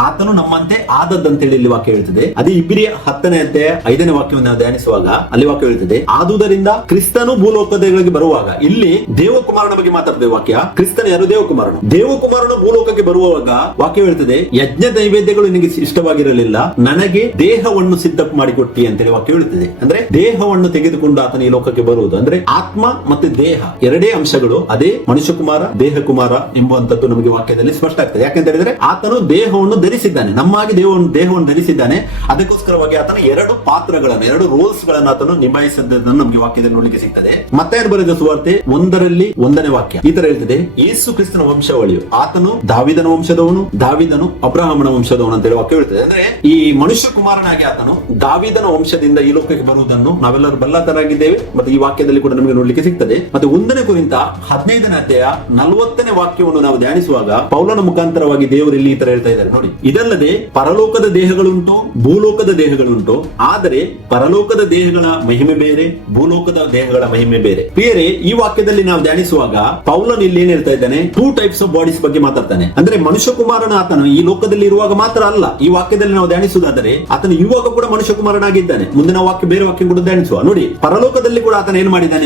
ಆತನು ನಮ್ಮಂತೆ ಆದದ್ದಂತೇಳಿ ಇಲ್ಲಿ ವಾಕ್ಯ ಹೇಳ್ತದೆ. ಅದೇ ಇಬ್ರಿಯ 10ನೇ ಅಧ್ಯಾಯ 5ನೇ ವಾಕ್ಯವನ್ನು ನಾವು ಧ್ಯಾನಿಸುವಾಗ ಅಲ್ಲಿ ವಾಕ್ಯ ಹೇಳ್ತದೆ, ಆದುದರಿಂದ ಕ್ರಿಸ್ತನು ಭೂಲೋಕಗಳಿಗೆ ಬರುವಾಗ, ಇಲ್ಲಿ ದೇವಕುಮಾರನ ಬಗ್ಗೆ ಮಾತಾಡ್ತದೆ ವಾಕ್ಯ. ಕ್ರಿಸ್ತನ ಯಾರು? ದೇವಕುಮಾರನು. ದೇವಕುಮಾರನು ಭೂಲೋಕಕ್ಕೆ ಬರುವಾಗ ವಾಕ್ಯ ಹೇಳ್ತದೆ, ಯಜ್ಞ ನೈವೇದ್ಯಗಳು ನಿನಗೆ ಇಷ್ಟವಾಗಿರಲಿಲ್ಲ, ನನಗೆ ದೇಹವನ್ನು ಸಿದ್ಧ ಮಾಡಿಕೊಟ್ಟಿ ಅಂತೇಳಿ ವಾಕ್ಯ ಹೇಳ್ತದೆ. ಅಂದ್ರೆ ದೇಹವನ್ನು ತೆಗೆದುಕೊಂಡು ಆತನ ಈ ಲೋಕಕ್ಕೆ ಬರುವುದು ಅಂದ್ರೆ ಆತ್ಮ ಮತ್ತೆ ದೇಹ ಎರಡೇ ಅಂಶಗಳು. ಅದೇ ಮನುಷ್ಯ ಕುಮಾರ, ದೇಹ ಕುಮಾರ ಎಂಬುವಂತದ್ದು ನಮಗೆ ವಾಕ್ಯದಲ್ಲಿ ಸ್ಪಷ್ಟ ಆಗ್ತದೆ. ಯಾಕೆಂತ ಹೇಳಿದ್ರೆ ಆತನು ದೇಹವನ್ನು ಧರಿಸಿದ್ದಾನೆ, ನಮ್ಮಾಗಿ ದೇಹವನ್ನು ಧರಿಸಿದ್ದಾನೆ. ಅದಕ್ಕೋಸ್ಕರವಾಗಿ ಆತನ 2 ಪಾತ್ರಗಳನ್ನು, 2 ರೋಲ್ಸ್ ಗಳನ್ನು ಆತನು ನಿಭಾಯಿಸಿದ್ದನ್ನು ನಮಗೆ ವಾಕ್ಯದಲ್ಲಿ ನೋಡಲಿಕ್ಕೆ ಸಿಗ್ತದೆ. ಮತ್ತೆ ಬರೆದ ಸುವಾರ್ತೆ 1:1ನೇ ವಾಕ್ಯ ಈ ತರ ಹೇಳ್ತದೆ, ಯೇಸು ಕ್ರಿಸ್ತನ ವಂಶಾವಳಿಯು, ಆತನು ದಾವಿದನ ವಂಶದವನು, ದಾವಿದನು ಅಬ್ರಹಾಮನ ವಂಶದವನು ಅಂತೇಳಿ ವಾಕ್ಯ ಹೇಳ್ತದೆ. ಅಂದ್ರೆ ಈ ಮನುಷ್ಯ ಕುಮಾರನಾಗಿ ಆತನು ದಾವಿದನ ವಂಶದಿಂದ ಈ ಲೋಕಕ್ಕೆ ಬರುವುದನ್ನು ನಾವೆಲ್ಲರೂ ಬಲ್ಲತರಾಗಿದ್ದೇವೆ. ಮತ್ತೆ ಈ ವಾಕ್ಯದಲ್ಲಿ ಕೂಡ ನಮಗೆ ನೋಡ್ಲಿಕ್ಕೆ ಸಿಗ್ತದೆ. ಮತ್ತೆ 1ನೇ ಕೊರಿಂಥ 15ನೇ ಅಧ್ಯಾಯ 40ನೇ ವಾಕ್ಯವನ್ನು ನಾವು ಧ್ಯಾನಿಸುವಾಗ ಪೌಲನ ಮುಖಾಂತರವಾಗಿ ದೇವರು ಇಲ್ಲಿ ಈ ತರ ಹೇಳ್ತಾ ಇದ್ದಾರೆ. ನೋಡಿ, ಇದಲ್ಲದೆ ಪರಲೋಕದ ದೇಹಗಳುಂಟು, ಭೂಲೋಕದ ದೇಹಗಳುಂಟು, ಆದರೆ ಪರಲೋಕದ ದೇಹಗಳ ಮಹಿಮೆ ಬೇರೆ, ಭೂಲೋಕದ ದೇಹಗಳ ಮಹಿಮೆ ಬೇರೆ. ಪ್ರಿಯರೇ, ಈ ವಾಕ್ಯದಲ್ಲಿ ನಾವು ಧ್ಯಾನಿಸುವಾಗ ಪೌಲನ್ ಇಲ್ಲಿ ಏನ್ ಹೇಳ್ತಾ ಇದ್ದಾನೆ? 2 ಟೈಪ್ಸ್ ಆಫ್ ಬಾಡೀಸ್ ಬಗ್ಗೆ ಮಾತಾಡ್ತಾನೆ. ಅಂದ್ರೆ ಮನುಷ್ಯ ಕುಮಾರನ ಆತನು ಈ ಲೋಕದಲ್ಲಿ ಇರುವಾಗ ಮಾತ್ರ ಅಲ್ಲ, ಈ ವಾಕ್ಯದಲ್ಲಿ ನಾವು ಧ್ಯಾನಿಸುವುದಾದರೆ ಆತನು ಇವಾಗ ಕೂಡ ಮನುಷ್ಯ ಕುಮಾರನಾಗಿದ್ದಾನೆ. ಮುಂದಿನ ವಾಕ್ಯ ಬೇರೆ ವಾಕ್ಯ ಕೂಡ ಧ್ಯಾನಿಸುವ. ನೋಡಿ, ಪರಲೋಕದಲ್ಲಿ ಕೂಡ ಆತನ ಏನ್ ಮಾಡಿದ್ದಾನೆ?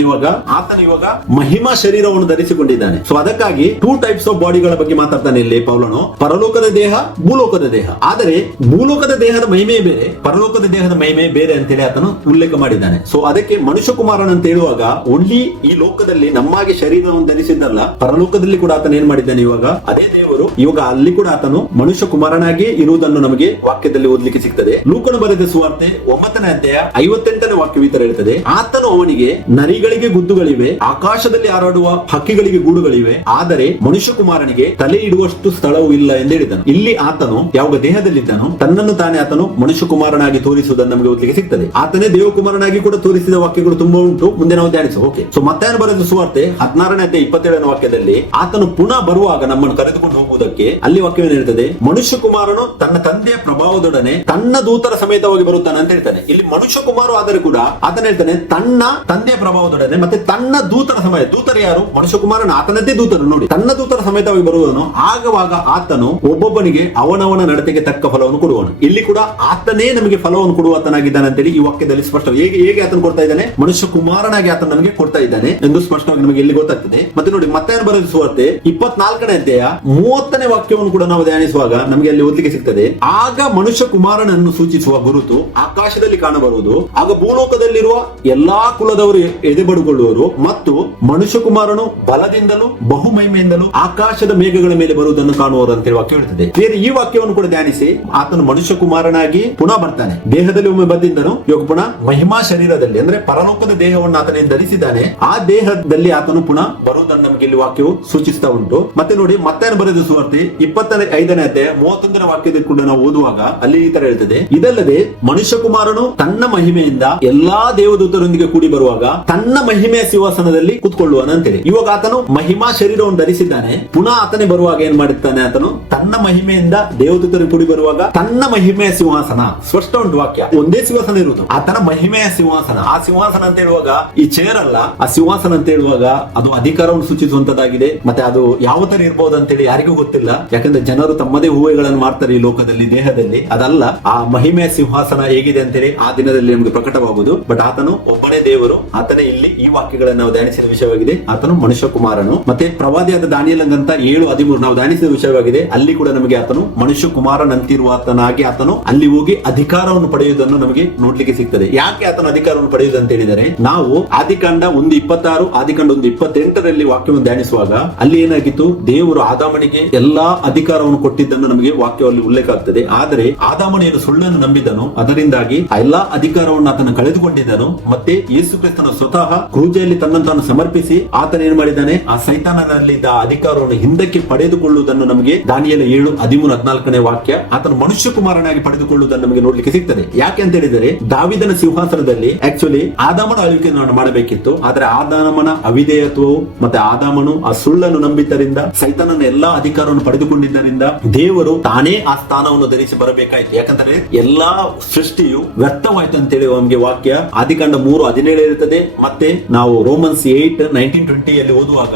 ಆತನು ಇವಾಗ ಮಹಿಮಾ ಶರೀರವನ್ನು ಧರಿಸಿಕೊಂಡಿದ್ದಾನೆ. ಸೊ ಅದಕ್ಕಾಗಿ 2 ಟೈಪ್ಸ್ ಆಫ್ ಬಾಡಿಗಳ ಬಗ್ಗೆ ಮಾತಾಡ್ತಾನೆ ಇಲ್ಲಿ ಪೌಲನು. ಪರಲೋಕದ ದೇಹ, ಭೂಲೋಕದ ದೇಹ. ಆದರೆ ಭೂಲೋಕದ ದೇಹದ ಮಹಿಮೆ ಬೇರೆ, ಪರಲೋಕದ ದೇಹದ ಮಹಿಮೆ ಬೇರೆ ಅಂತೇಳಿ ಆತನು ಉಲ್ಲೇಖ ಮಾಡಿದ್ದಾನೆ. ಸೊ ಅದಕ್ಕೆ ಮನುಷ್ಯ ಕುಮಾರನ ಅಂತ ಹೇಳುವಾಗ ಓನ್ಲಿ ಈ ಲೋಕದಲ್ಲಿ ನಮ್ಮಾಗಿ ಶರೀರವನ್ನು ಧರಿಸಿದ್ದಲ್ಲ, ಪರಲೋಕದಲ್ಲಿ ಕೂಡ ಆತನ ಏನ್ ಮಾಡಿದ್ದಾನೆ? ಇವಾಗ ಅದೇ ದೇವರು ಇವಾಗ ಅಲ್ಲಿ ಕೂಡ ಆತನು ಮನುಷ್ಯ ಕುಮಾರನಾಗಿ ಇರುವುದನ್ನು ನಮಗೆ ವಾಕ್ಯದಲ್ಲಿ ಓದಲಿಕ್ಕೆ ಸಿಗ್ತದೆ. ಲೂಕನು ಬರೆದ ಸುವಾರ್ತೆ 9ನೇ ಅಧ್ಯಾಯ 58ನೇ ವಾಕ್ಯ ಈ ತರ ಹೇಳ್ತದೆ, ಆತನು ಅವನಿಗೆ ನರಿಗಳಿಗೆ ಗುದ್ದುಗಳಿವೆ, ಆಕಾಶದಲ್ಲಿ ಹಾರಾಡುವ ಹಕ್ಕಿಗಳಿಗೆ ಗೂಡುಗಳಿವೆ, ಆದರೆ ಮನುಷ್ಯ ಕುಮಾರನಿಗೆ ತಲೆ ಇಡುವಷ್ಟು ಸ್ಥಳವೂ ಇಲ್ಲ ಎಂದು ಹೇಳಿದನು. ಇಲ್ಲಿ ಆತನು ಯಾವಾಗ ದೇಹದಲ್ಲಿದ್ದನು ತನ್ನನ್ನು ತಾನೇ ಆತನು ಮನುಷ್ಯ ಕುಮಾರನಾಗಿ ತೋರಿಸುವುದನ್ನು ನಮಗೆ ಓದಲಿಕ್ಕೆ ಸಿಗ್ತದೆ. ಆತನೇ ದೇವಕುಮಾರನಾಗಿ ಕೂಡ ತೋರಿಸಿದ ವಾಕ್ಯಗಳು ತುಂಬಾ ಉಂಟು, ಮುಂದೆ ನಾವು ಧ್ಯಾನಿಸುವ. ಓಕೆ, ಸೊ ಮತ್ತೆ ಬರೆದ ಸುವಾರ್ತೆ 16ನೇ ಅಧ್ಯಾಯ 27ನೇ ವಾಕ್ಯದಲ್ಲಿ ಆತನು ಪುನಃ ಬರುವಾಗ ನಮ್ಮನ್ನು ಕರೆದುಕೊಂಡು ಹೋಗುವುದಕ್ಕೆ ಅಲ್ಲಿ ವಾಕ್ಯವೇನು ಹೇಳ್ತದೆ? ಮನುಷ್ಯ ಕುಮಾರನು ತನ್ನ ತಂದೆಯ ಪ್ರಭಾವದೊಡನೆ ತನ್ನ ದೂತರ ಸಮೇತವಾಗಿ ಬರುತ್ತಾನೆ ಅಂತ ಹೇಳ್ತಾನೆ. ಇಲ್ಲಿ ಮನುಷ್ಯ ಕುಮಾರ ಆದರೆ ಕೂಡ ಆತನ ಹೇಳ್ತಾನೆ ತನ್ನ ತಂದೆಯ ಪ್ರಭಾವದೊಡನೆ ಮತ್ತೆ ತನ್ನ ದೂತರ ಸಮಯ. ದೂತರು ಯಾರು? ಮನುಷ್ಯ ಕುಮಾರನ ಆತನದ್ದೇ ದೂತರು. ನೋಡಿ, ತನ್ನ ದೂತರ ಸಮೇತವಾಗಿ ಬರುವನು. ಆಗವಾಗ ಆತನು ಒಬ್ಬೊಬ್ಬನಿಗೆ ಅವನವನ ನಡತೆಗೆ ತಕ್ಕ ಫಲವನ್ನು ಕೊಡುವನು. ಇಲ್ಲಿ ಕೂಡ ಆತನೇ ನಮಗೆ ಫಲವನ್ನು ಕೊಡುವಾತನಾಗಿದ್ದಾನೆ ಅಂತೇಳಿ ಈ ವಾಕ್ಯದಲ್ಲಿ ಸ್ಪಷ್ಟ. ಹೇಗೆ ಆತನು ಕೊಡ್ತಾ ಇದ್ದಾನೆ? ಮನುಷ್ಯ ಕುಮಾರನಾಗಿ ಆತನು ನಮಗೆ ಕೊಡ್ತಾ ಇದ್ದಾನೆ ಎಂದು ಸ್ಪಷ್ಟವಾಗಿ ನಮಗೆ ಇಲ್ಲಿ ಗೊತ್ತಾಗ್ತದೆ. ಮತ್ತೆ ನೋಡಿ, ಮತ್ತೆ ಬರೆದ ಸುವಾರ್ತೆ 24ನೇ ಅಧ್ಯಾಯ 30ನೇ ವಾಕ್ಯವನ್ನು ಕೂಡ ನಾವು ಧ್ಯಾನಿಸುವಾಗ ನಮಗೆ ಅಲ್ಲಿ ಓದಲಿಕ್ಕೆ ಸಿಗ್ತದೆ. ಆಗ ಮನುಷ್ಯ ಕುಮಾರನನ್ನು ಸೂಚಿಸುವ ಗುರುತು ಆಕಾಶದಲ್ಲಿ ಕಾಣಬರುವುದು. ಆಗ ಭೂಲೋಕದಲ್ಲಿರುವ ಎಲ್ಲಾ ಕುಲದವರು ಎದೆಬಡುಕೊಳ್ಳುವರು ಮತ್ತು ಮನುಷ್ಯ ಕುಮಾರನು ಬಲದಿಂದಲೂ ಬಹುಮಹಿಮೆಯಿಂದಲೂ ಆಕಾಶದ ಮೇಘಗಳ ಮೇಲೆ ಬರುವುದನ್ನು ಕಾಣುವರು ಅಂತ ಹೇಳಿ ವಾಕ್ಯ ಹೇಳ್ತದೆ. ಬೇರೆ ಈ ವಾಕ್ಯವನ್ನು ಕೂಡ ಧ್ಯಾನಿಸಿ, ಆತನು ಮನುಷ್ಯ ಕುಮಾರನಾಗಿ ಪುನಃ ಬರ್ತಾನೆ. ದೇಹದಲ್ಲಿ ಒಮ್ಮೆ ಬಂದಿದ್ದನು, ಇವಾಗ ಪುನಃ ಮಹಿಮಾ ಶರೀರದಲ್ಲಿ ಅಂದ್ರೆ ಪರಲೋಕದ ದೇಹವನ್ನು ಆತನಿಂದ ಧರಿಸಿದ್ದಾನೆ. ಆ ದೇಹದಲ್ಲಿ ಆತನು ಪುನಃ ಬರುವುದನ್ನು ನಮಗೆ ಇಲ್ಲಿ ವಾಕ್ಯವು ಸೂಚಿಸ್ತಾ ಉಂಟು. ಮತ್ತೆ ನೋಡಿ, ಮತ್ತಾಯನ ಬರೆದ ಸುವಾರ್ತೆ 25ನೇ ಅಧ್ಯಾಯ 31ನೇ ವಾಕ್ಯದಲ್ಲಿ ಕೂಡ ನಾವು ಓದುವಾಗ ಅಲ್ಲಿ ಈ ತರ ಹೇಳ್ತದೆ, ಇದಲ್ಲದೆ ಮನುಷ್ಯ ಕುಮಾರನು ತನ್ನ ಮಹಿಮೆಯಿಂದ ಎಲ್ಲಾ ದೇವದೂತರೊಂದಿಗೆ ಕೂಡಿ ಬರುವಾಗ ತನ್ನ ಮಹಿಮೆಯ ಸಿಂಹಾಸನದಲ್ಲಿ ಕೂತ್ಕೊಳ್ಳುವನು ಅಂತೇಳಿ. ಇವಾಗ ಆತನು ಮಹಿಮಾ ಶರೀರವನ್ನು ಧರಿಸಿದ್ದಾನೆ. ಪುನಃ ಆತನೇ ಬರುವಾಗ ಏನ್ ಮಾಡಿರ್ತಾನೆ, ಆತನು ತನ್ನ ಮಹಿಮೆಯಿಂದ ದೇವದೂತರು ಕೂಡಿ ಬರುವಾಗ ತನ್ನ ಮಹಿಮೆಯ ಸಿಂಹಾಸನ. ಸ್ಪಷ್ಟ ಉಂಟು ವಾಕ್ಯ, ಒಂದೇ ಸಿಂಹಾಸನ ಇರುವುದು, ಆತನ ಮಹಿಮೆಯ ಸಿಂಹಾಸನ. ಆ ಸಿಂಹಾಸನ ಅಂತ ಹೇಳುವಾಗ ಈ ಚೇರ್ ಅಲ್ಲ, ಆ ಸಿಂಹಾಸನ ಅಂತ ಹೇಳುವಾಗ ಅದು ಅಧಿಕಾರವನ್ನು ಸೂಚಿಸುವಂತದ್ದಾಗಿದೆ. ಮತ್ತೆ ಅದು ಯಾವ ತರ ಇರಬಹುದು ಅಂತೇಳಿ ಯಾರಿಗೂ ಗೊತ್ತಿಲ್ಲ, ಯಾಕಂದ್ರೆ ಜನರು ತಮ್ಮದೇ ಊಹೆಗಳನ್ನು ಮಾಡ್ತಾರೆ ಈ ಲೋಕದಲ್ಲಿ, ದೇಹದಲ್ಲಿ. ಅದಲ್ಲ, ಆ ಮಹಿಮೆಯ ಸಿಂಹಾಸನ ಹೇಗಿದೆ ಅಂತೇಳಿ ಆ ದಿನದಲ್ಲಿ ನಮಗೆ ಪ್ರಕಟವಾಗುವುದು. ಬಟ್ ಆತನು ಒಬ್ಬನೇ ದೇವರು, ಆತನೇ ಇಲ್ಲಿ ಈ ವಾಕ್ಯಗಳನ್ನು ನಾವು ಧ್ಯಾನಿಸಿದ ವಿಷಯವಾಗಿದೆ. ಆತನು ಮನುಷ್ಯ ಕುಮಾರನು. ಮತ್ತೆ ಪ್ರವಾದಿಯಾದ ದಾನಿಯೇಲನಂತ 7:13 ನಾವು ಧ್ಯಾನಿಸಿದ ವಿಷಯವಾಗಿದೆ. ಅಲ್ಲಿ ಕೂಡ ನಮಗೆ ಆತನು ಮನುಷ್ಯ ಕುಮಾರನಂತಿರುವಾತನಾಗಿ ಆತನು ಅಲ್ಲಿ ಹೋಗಿ ಅಧಿಕಾರವನ್ನು ಪಡೆಯುವುದನ್ನು ನಮಗೆ ನೋಡ್ಲಿಕ್ಕೆ ಸಿಗ್ತದೆ. ಯಾಕೆ ಆತನ ಅಧಿಕಾರವನ್ನು ಪಡೆಯುವುದು ಅಂತ ಹೇಳಿದರೆ, ನಾವು ಆದಿಕಾಂಡ 1:26 ಆದಿಕಾಂಡ 1:28 ವಾಕ್ಯವನ್ನು ಧ್ಯಾನಿಸುವಾಗ ಅಲ್ಲಿ ಏನಾಗಿತ್ತು, ದೇವರು ಆದಾಮನಿಗೆ ಎಲ್ಲಾ ಅಧಿಕಾರವನ್ನು ಕೊಟ್ಟಿದ್ದನ್ನು ನಮಗೆ ವಾಕ್ಯದಲ್ಲಿ ಉಲ್ಲೇಖ ಆಗ್ತದೆ. ಆದರೆ ಆದಾಮನು ಏನು ಸುಳ್ಳನ್ನು ನಂಬಿದನು, ಅದರಿಂದಾಗಿ ಎಲ್ಲಾ ಅಧಿಕಾರವನ್ನು ಆತನ ಕಳೆದುಕೊಂಡಿದ್ದನು. ಮತ್ತೆ ಯೇಸು ಕ್ರಿಸ್ತನ ಸ್ವತಃ ಕ್ರೂಜೆಯಲ್ಲಿ ತನ್ನನ್ನು ತಾನು ಸಮರ್ಪಿಸಿ ಆತನ ಏನ್ ಮಾಡಿದ್ದಾನೆ, ಆ ಸೈತಾನನಲ್ಲಿದ್ದ ಅಧಿಕಾರವನ್ನು ಹಿಂದಕ್ಕೆ ಪಡೆದುಕೊಳ್ಳುವುದನ್ನು ನಮಗೆ ದಾನಿಯೇಲ 7:13-14 ವಾಕ್ಯ ಆತನು ಮನುಷ್ಯ ಕುಮಾರನಾಗಿ ಪಡೆದುಕೊಳ್ಳುವುದನ್ನು ನಮಗೆ ನೋಡ್ಲಿಕ್ಕೆ ಸಿಗ್ತದೆ. ಯಾಕೆ ಅಂತ ಹೇಳಿದರೆ, ದಾವಿದನ ಸಿಂಹಾಸನದಲ್ಲಿ ಆಕ್ಚುಲಿ ಆದಾಮನ ಆಳ್ವಿಕೆಯನ್ನು ಮಾಡಬೇಕಿತ್ತು. ಆದ್ರೆ ಆದಾಮನ ಅವಿಧೇಯತ್ವವು ಮತ್ತೆ ಆದಾಮನು ಆ ಸುಳ್ಳನ್ನು ನಂಬಿದ್ದರಿಂದ ಸೈತಾನನ ಎಲ್ಲಾ ಅಧಿಕಾರವನ್ನು ಪಡೆದುಕೊಂಡಿದ್ದರಿಂದ ದೇವರು ತಾನೇ ಆ ಸ್ಥಾನವನ್ನು ಧರಿಸಿ ಬರಬೇಕಾಯ್ತು. ಯಾಕಂದ್ರೆ ಎಲ್ಲಾ ಸೃಷ್ಟಿಯು ವ್ಯರ್ಥವಾಯ್ತು ಅಂತೇಳಿ ನಮಗೆ ವಾಕ್ಯ ಆದಿಕಾಂಡ 3:17 ಇರುತ್ತದೆ. ಮತ್ತೆ ನಾವು ರೋಮನ್ಸ್ 8:19-20 ಓದುವಾಗ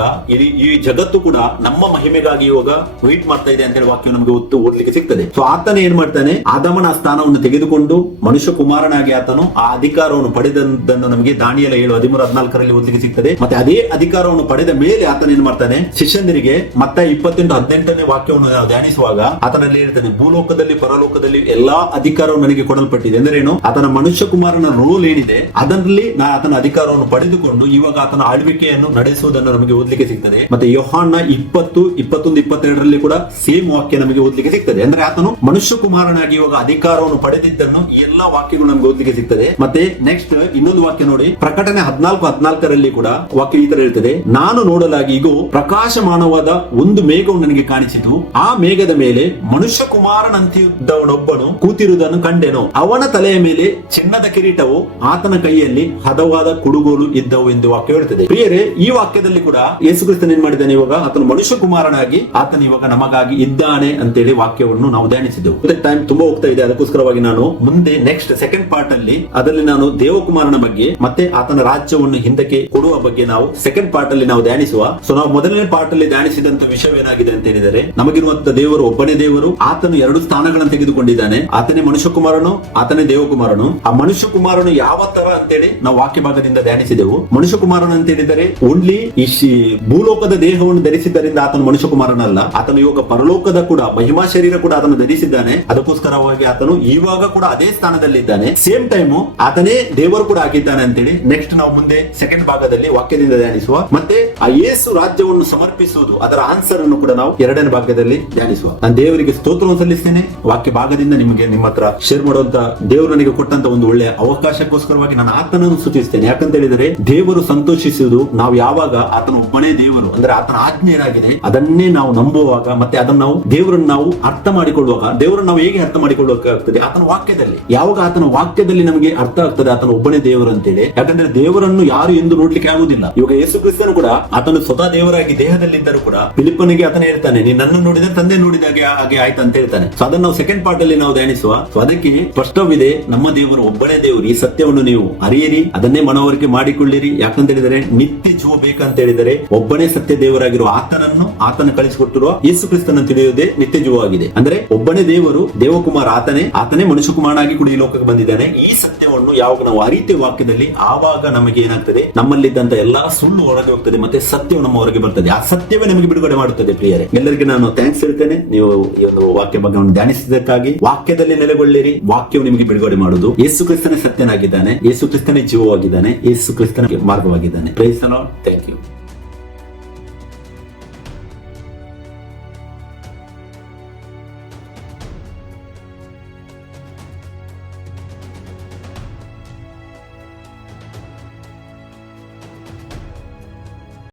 ಈ ಜಗತ್ತು ಕೂಡ ನಮ್ಮ ಮಹಿಮೆಗಾಗಿ ಇವಾಗ ವೇಟ್ ಮಾಡ್ತಾ ಇದೆ ಅಂತೇಳಿ ವಾಕ್ಯ ನಮಗೆ ಓದ್ಲಿಕ್ಕೆ ಸಿಗ್ತದೆ. ಸೊ ಆತನ ಏನ್ ಮಾಡ್ತಾನೆ, ಆದಾಮನ ಸ್ಥಾನವನ್ನು ತೆಗೆದುಕೊಂಡು ಮನುಷ್ಯ ಕುಮಾರನಾಗಿ ಆತನು ಆ ಅಧಿಕಾರವನ್ನು ಪಡೆದನ್ನು ನಮಗೆ ದಾನಿಯೇಲ 7:13-14 ಓದ್ಲಿಕ್ಕೆ ಸಿಗ್ತದೆ. ಮತ್ತೆ ಅದೇ ಅಧಿಕಾರವನ್ನು ಪಡೆದ ಮೇಲೆ ಆತನ ಏನ್ ಮಾಡ್ತಾನೆ, ಶಿಷ್ಯಂದಿರಿಗೆ ಮತ್ತಾಯ 28:18 ವಾಕ್ಯವನ್ನು ನಾವು ಧ್ಯಾನಿಸುವಾಗ ಆತನಲ್ಲಿ ಹೇಳ್ತಾನೆ, ಭೂಲೋಕದಲ್ಲಿ ಪರಲೋಕದಲ್ಲಿ ಎಲ್ಲಾ ಅಧಿಕಾರವು ನನಗೆ ಕೊಡಲ್ಪಟ್ಟಿದೆ. ಅಂದ್ರೆ ಏನು, ಆತನ ಮನುಷ್ಯ ಕುಮಾರನ ರೋಲ್ ಏನಿದೆ ಅದರಲ್ಲಿ ಆತನ ಅಧಿಕಾರವನ್ನು ಪಡೆದುಕೊಂಡು ಇವಾಗ ಆತನ ಆಳ್ವಿಕೆಯನ್ನು ನಡೆಸುವುದನ್ನು ನಮಗೆ ಓದ್ಲಿಕ್ಕೆ ಸಿಗ್ತದೆ. ಮತ್ತೆ ಯೋಹಾನ 20:21-22 ಕೂಡ ಸೇಮ್ ವಾಕ್ಯ ನಮಗೆ ಓದ್ಲಿಕ್ಕೆ ಸಿಗ್ತದೆ. ಅಂದ್ರೆ ಆತನು ಮನುಷ್ಯ ಕುಮಾರನಾಗಿ ಇವಾಗ ಅಧಿಕಾರವನ್ನು ಪಡೆದಿದ್ದನ್ನು ಎಲ್ಲಾ ವಾಕ್ಯಗಳು ನಮಗೆ ಓದ್ಲಿಕ್ಕೆ ಸಿಗ್ತದೆ. ಮತ್ತೆ ನೆಕ್ಸ್ಟ್ ಇನ್ನೊಂದು ವಾಕ್ಯ ನೋಡಿ, ಪ್ರಕಟಣೆ 14:14 ಕೂಡ ವಾಕ್ಯ ಈ ತರ ಹೇಳ್ತದೆ, ನಾನು ನೋಡಲಾಗಿ ಈಗ ಪ್ರಕಾಶಮಾನವಾದ ಒಂದು ಮೇಘವು ನನಗೆ ಕಾಣಿಸಿತು. ಆ ಮೇಘದ ಮೇಲೆ ಮನುಷ್ಯ ಕುಮಾರನಂತಿದ್ದವನೊಬ್ಬನು ಕೂತಿರುವುದನ್ನು ಕಂಡೆನು. ಅವನ ತಲೆಯ ಮೇಲೆ ಚಿನ್ನದ ಕಿರೀಟವು, ಆತನ ಕೈಯಲ್ಲಿ ಹದವಾದ ಕುಡುಗೋಲು ಇದ್ದವು ಎಂದು ವಾಕ್ಯ ಹೇಳ್ತದೆ. ಪ್ರಿಯರೇ, ಈ ವಾಕ್ಯದಲ್ಲಿ ಕೂಡ ಯೇಸು ಕ್ರಿಸ್ತನು ಏನ್ ಮಾಡಿದ್ದಾನೆ, ಇವಾಗ ಆತನು ಮನುಷ್ಯ ಕುಮಾರನಾಗಿ ಆತನು ಇವಾಗ ನಮಗಾಗಿ ಇದ್ದಾನೆ ಅಂತೇಳಿ ವಾಕ್ಯವನ್ನು ನಾವು ಧ್ಯಾನಿಸಿದೆವು. ಟೈಮ್ ತುಂಬಾ ಹೋಗ್ತಾ ಇದೆ, ಅದಕ್ಕೋಸ್ಕರವಾಗಿ ನಾನು ಮುಂದೆ ನೆಕ್ಸ್ಟ್ ಸೆಕೆಂಡ್ ಪಾರ್ಟ್ ಅಲ್ಲಿ ಅದರಲ್ಲಿ ನಾನು ದೇವಕುಮಾರನ ಬಗ್ಗೆ ಮತ್ತೆ ಆತನ ರಾಜ್ಯವನ್ನು ಹಿಂದಕ್ಕೆ ಕೊಡುವ ಬಗ್ಗೆ ನಾವು ಸೆಕೆಂಡ್ ಪಾರ್ಟ್ ಅಲ್ಲಿ ನಾವು ಧ್ಯಾನಿಸುವ. ಸೊ ನಾವು ಮೊದಲನೇ ಪಾರ್ಟ್ ಅಲ್ಲಿ ಧ್ಯಾನಿಸಿದಂತ ವಿಷಯವೇನಾಗಿದೆ ಅಂತ ಹೇಳಿದರೆ, ನಮಗಿರುವಂತಹ ದೇವರು ಒಬ್ಬನೇ ದೇವರು. ಆತನು 2 ಸ್ಥಾನಗಳನ್ನು ತೆಗೆದುಕೊಂಡಿದ್ದಾನೆ. ಆತನೇ ಮನುಷ್ಯ ಕುಮಾರನು, ಆತನೇ ದೇವಕುಮಾರನು. ಆ ಮನುಷ್ಯ ಕುಮಾರನು ಯಾವ ತರ ಅಂತೇಳಿ ನಾವು ವಾಕ್ಯ ಭಾಗದಿಂದ ಧ್ಯಾನಿಸಿದೆವು. ಮನುಷ್ಯ ಕುಮಾರನು ಅಂತ ಹೇಳಿದರೆ ಓನ್ಲಿ ಈ ಭೂಲೋಕದ ದೇಹವನ್ನು ಧರಿಸಿದ್ದರಿಂದ ಆತನು ಮನುಷ್ಯ ಕುಮಾರನಲ್ಲ, ಆತನು ಇವಾಗ ಪರಲೋಕದ ಕೂಡ ಮಹಿಮಾ ಶರೀರ ಕೂಡ ಆತನು ಧರಿಸಿದ್ದಾನೆ. ಅದಕ್ಕೋಸ್ಕರವಾಗಿ ಆತನು ಇವಾಗ ಕೂಡ ಅದೇ ಸ್ಥಾನದಲ್ಲಿದ್ದಾನೆ. ಸೇಮ್ ಟೈಮ್ ಆತನೇ ದೇವರು ಕೂಡ ಆಗಿದ್ದಾನೆ ಅಂತೇಳಿ ನೆಕ್ಸ್ಟ್ ನಾವು ಮುಂದೆ ಸೆಕೆಂಡ್ ಭಾಗದಲ್ಲಿ ವಾಕ್ಯದಿಂದ ಧ್ಯಾನಿಸುವ. ಮತ್ತೆ ಆ ಯೇಸು ರಾಜ್ಯವನ್ನು ಸಮರ್ಪಿಸುವುದು ಅದರ ಆನ್ಸರ್ ಅನ್ನು ಕೂಡ ನಾವು 2ನೇ ಭಾಗದಲ್ಲಿ ಧ್ಯಾನಿಸುವ. ನಾನು ದೇವರಿಗೆ ಸ್ತೋತ್ರವನ್ನು ಸಲ್ಲಿಸ್ತೇನೆ. ವಾಕ್ಯ ಭಾಗದಿಂದ ನಿಮಗೆ ನಿಮ್ಮ ಹತ್ರ ಶೇರ್ ಮಾಡುವಂತ ದೇವರು ನನಗೆ ಕೊಟ್ಟಂತ ಒಂದು ಒಳ್ಳೆಯ ಅವಕಾಶಕ್ಕೋಸ್ಕರವಾಗಿ ನಾನು ಆತನನ್ನು ಸ್ತುತಿಸ್ತೇನೆ. ಯಾಕಂತ ಹೇಳಿದರೆ, ದೇವರು ಸಂತೋಷಿಸುವುದು ನಾವು ಯಾವಾಗ ಆತನ ಒಬ್ಬನೇ ದೇವರು ಅಂದ್ರೆ ಆತನ ಆಜ್ಞೆ ಏನಾಗಿದೆ ಅದನ್ನೇ ನಾವು ನಂಬುವಾಗ, ಮತ್ತೆ ಅದನ್ನು ನಾವು ದೇವರನ್ನು ನಾವು ಅರ್ಥ ಮಾಡಿಕೊಳ್ಳುವಾಗ, ದೇವರನ್ನು ನಾವು ಹೇಗೆ ಅರ್ಥ ಮಾಡಿಕೊಳ್ಳಬೇಕಾಗ್ತದೆ, ಆತನ ವಾಕ್ಯದಲ್ಲಿ. ಯಾವಾಗ ಆತನ ವಾಕ್ಯದಲ್ಲಿ ನಮಗೆ ಅರ್ಥ ಆಗ್ತದೆ ಆತನ ಒಬ್ಬನೇ ದೇವರು ಅಂತೇಳಿ. ಯಾಕಂದ್ರೆ ದೇವರನ್ನು ಯಾರು ಎಂದು ನೋಡ್ಲಿಕ್ಕೆ ಆಗುದಿಲ್ಲ. ಇವಾಗ ಯೇಸು ಕ್ರಿಸ್ತನು ಕೂಡ ಆತನು ಸ್ವತಃ ದೇವರಾಗಿ ದೇಹದಲ್ಲಿದ್ದರೂ ಕೂಡ ಫಿಲಿಪ್ಪನಿಗೆ ಆತನ ಹೇಳ್ತಾನೆ, ನೀನು ನನ್ನನ್ನು ನೋಡಿದ್ರೆ ತಂದೆ ನೋಡಿದ ಹಾಗೆ ಆಯ್ತು ಅಂತ ಹೇಳ್ತಾನೆ. ಸೊ ಅದನ್ನು ನಾವು ಸೆಕೆಂಡ್ ಪಾರ್ಟ್ ಅಲ್ಲಿ ನಾವು ಧ್ಯಾನಿಸುವ. ಸೊ ಅದಕ್ಕೆ ಸ್ಪಷ್ಟವಿದೆ, ನಮ್ಮ ದೇವರು ಒಬ್ಬನೇ ದೇವರು. ಈ ಸತ್ಯವನ್ನು ನೀವು ಅರಿಯಿರಿ, ಅದನ್ನೇ ಮನವರಿಕೆ ಮಾಡಿಕೊಳ್ಳಿರಿ. ಯಾಕಂತ ಹೇಳಿದರೆ, ನಿತ್ಯ ಜೀವ ಬೇಕಂತ ಹೇಳಿದರೆ ಒಬ್ಬನೇ ಸತ್ಯ ದೇವರಾಗಿರುವ ಆತನನ್ನು ಆತನ ಕಳಿಸಿಕೊಟ್ಟಿರುವ ಯೇಸು ಕ್ರಿಸ್ತನ ತಿಳಿಯುವುದೇ ನಿತ್ಯ ಜೀವವಾಗಿದೆ. ಅಂದ್ರೆ ಒಬ್ಬನೇ ದೇವರು, ದೇವಕುಮಾರ ಆತನೇ ಮನುಷ್ಯ ಕುಮಾರನಾಗಿ ಕೂಡ ಈ ಲೋಕಕ್ಕೆ ಬಂದಿದ್ದಾನೆ. ಈ ಸತ್ಯವನ್ನು ಯಾವಾಗ ನಾವು ಅರಿತೇವೆ ವಾಕ್ಯದಲ್ಲಿ, ಆವಾಗ ನಮಗೆ ಏನಾಗ್ತದೆ, ನಮ್ಮಲ್ಲಿದ್ದಂತ ಎಲ್ಲಾ ಸುಳ್ಳು ಹೊರಗೆ ಹೋಗ್ತದೆ, ಮತ್ತೆ ಸತ್ಯವು ನಮ್ಮ ಹೊರಗೆ ಬರ್ತದೆ. ಆ ಸತ್ಯವೇ ನಮಗೆ ಬಿಡುಗಡೆ ಮಾಡುತ್ತದೆ. ಪ್ರಿಯರೇ, ಎಲ್ಲರಿಗೆ ನಾನು ಥ್ಯಾಂಕ್ಸ್ ಹೇಳ್ತೇನೆ. ನೀವು ಈ ಒಂದು ವಾಕ್ಯ ಬಗ್ಗೆ ಧ್ಯಾನಿಸಿದ್ದಕ್ಕಾಗಿ. ವಾಕ್ಯದಲ್ಲಿ ನೆಲೆಗೊಳ್ಳಿರಿ, ವಾಕ್ಯವು ನಿಮಗೆ ಬಿಡುಗಡೆ ಮಾಡುವುದು. ಯೇಸು ಕ್ರಿಸ್ತನೇ ಸತ್ಯನಾಗಿದ್ದಾನೆ, ಯೇಸು ಕ್ರಿಸ್ತನೇ ಜೀವವಾಗಿದ್ದಾನೆ, ಯೇಸು ಕ್ರಿಸ್ತನ ಮಾರ್ಗವಾಗಿದ್ದಾನೆ. Praise the Lord. Thank you.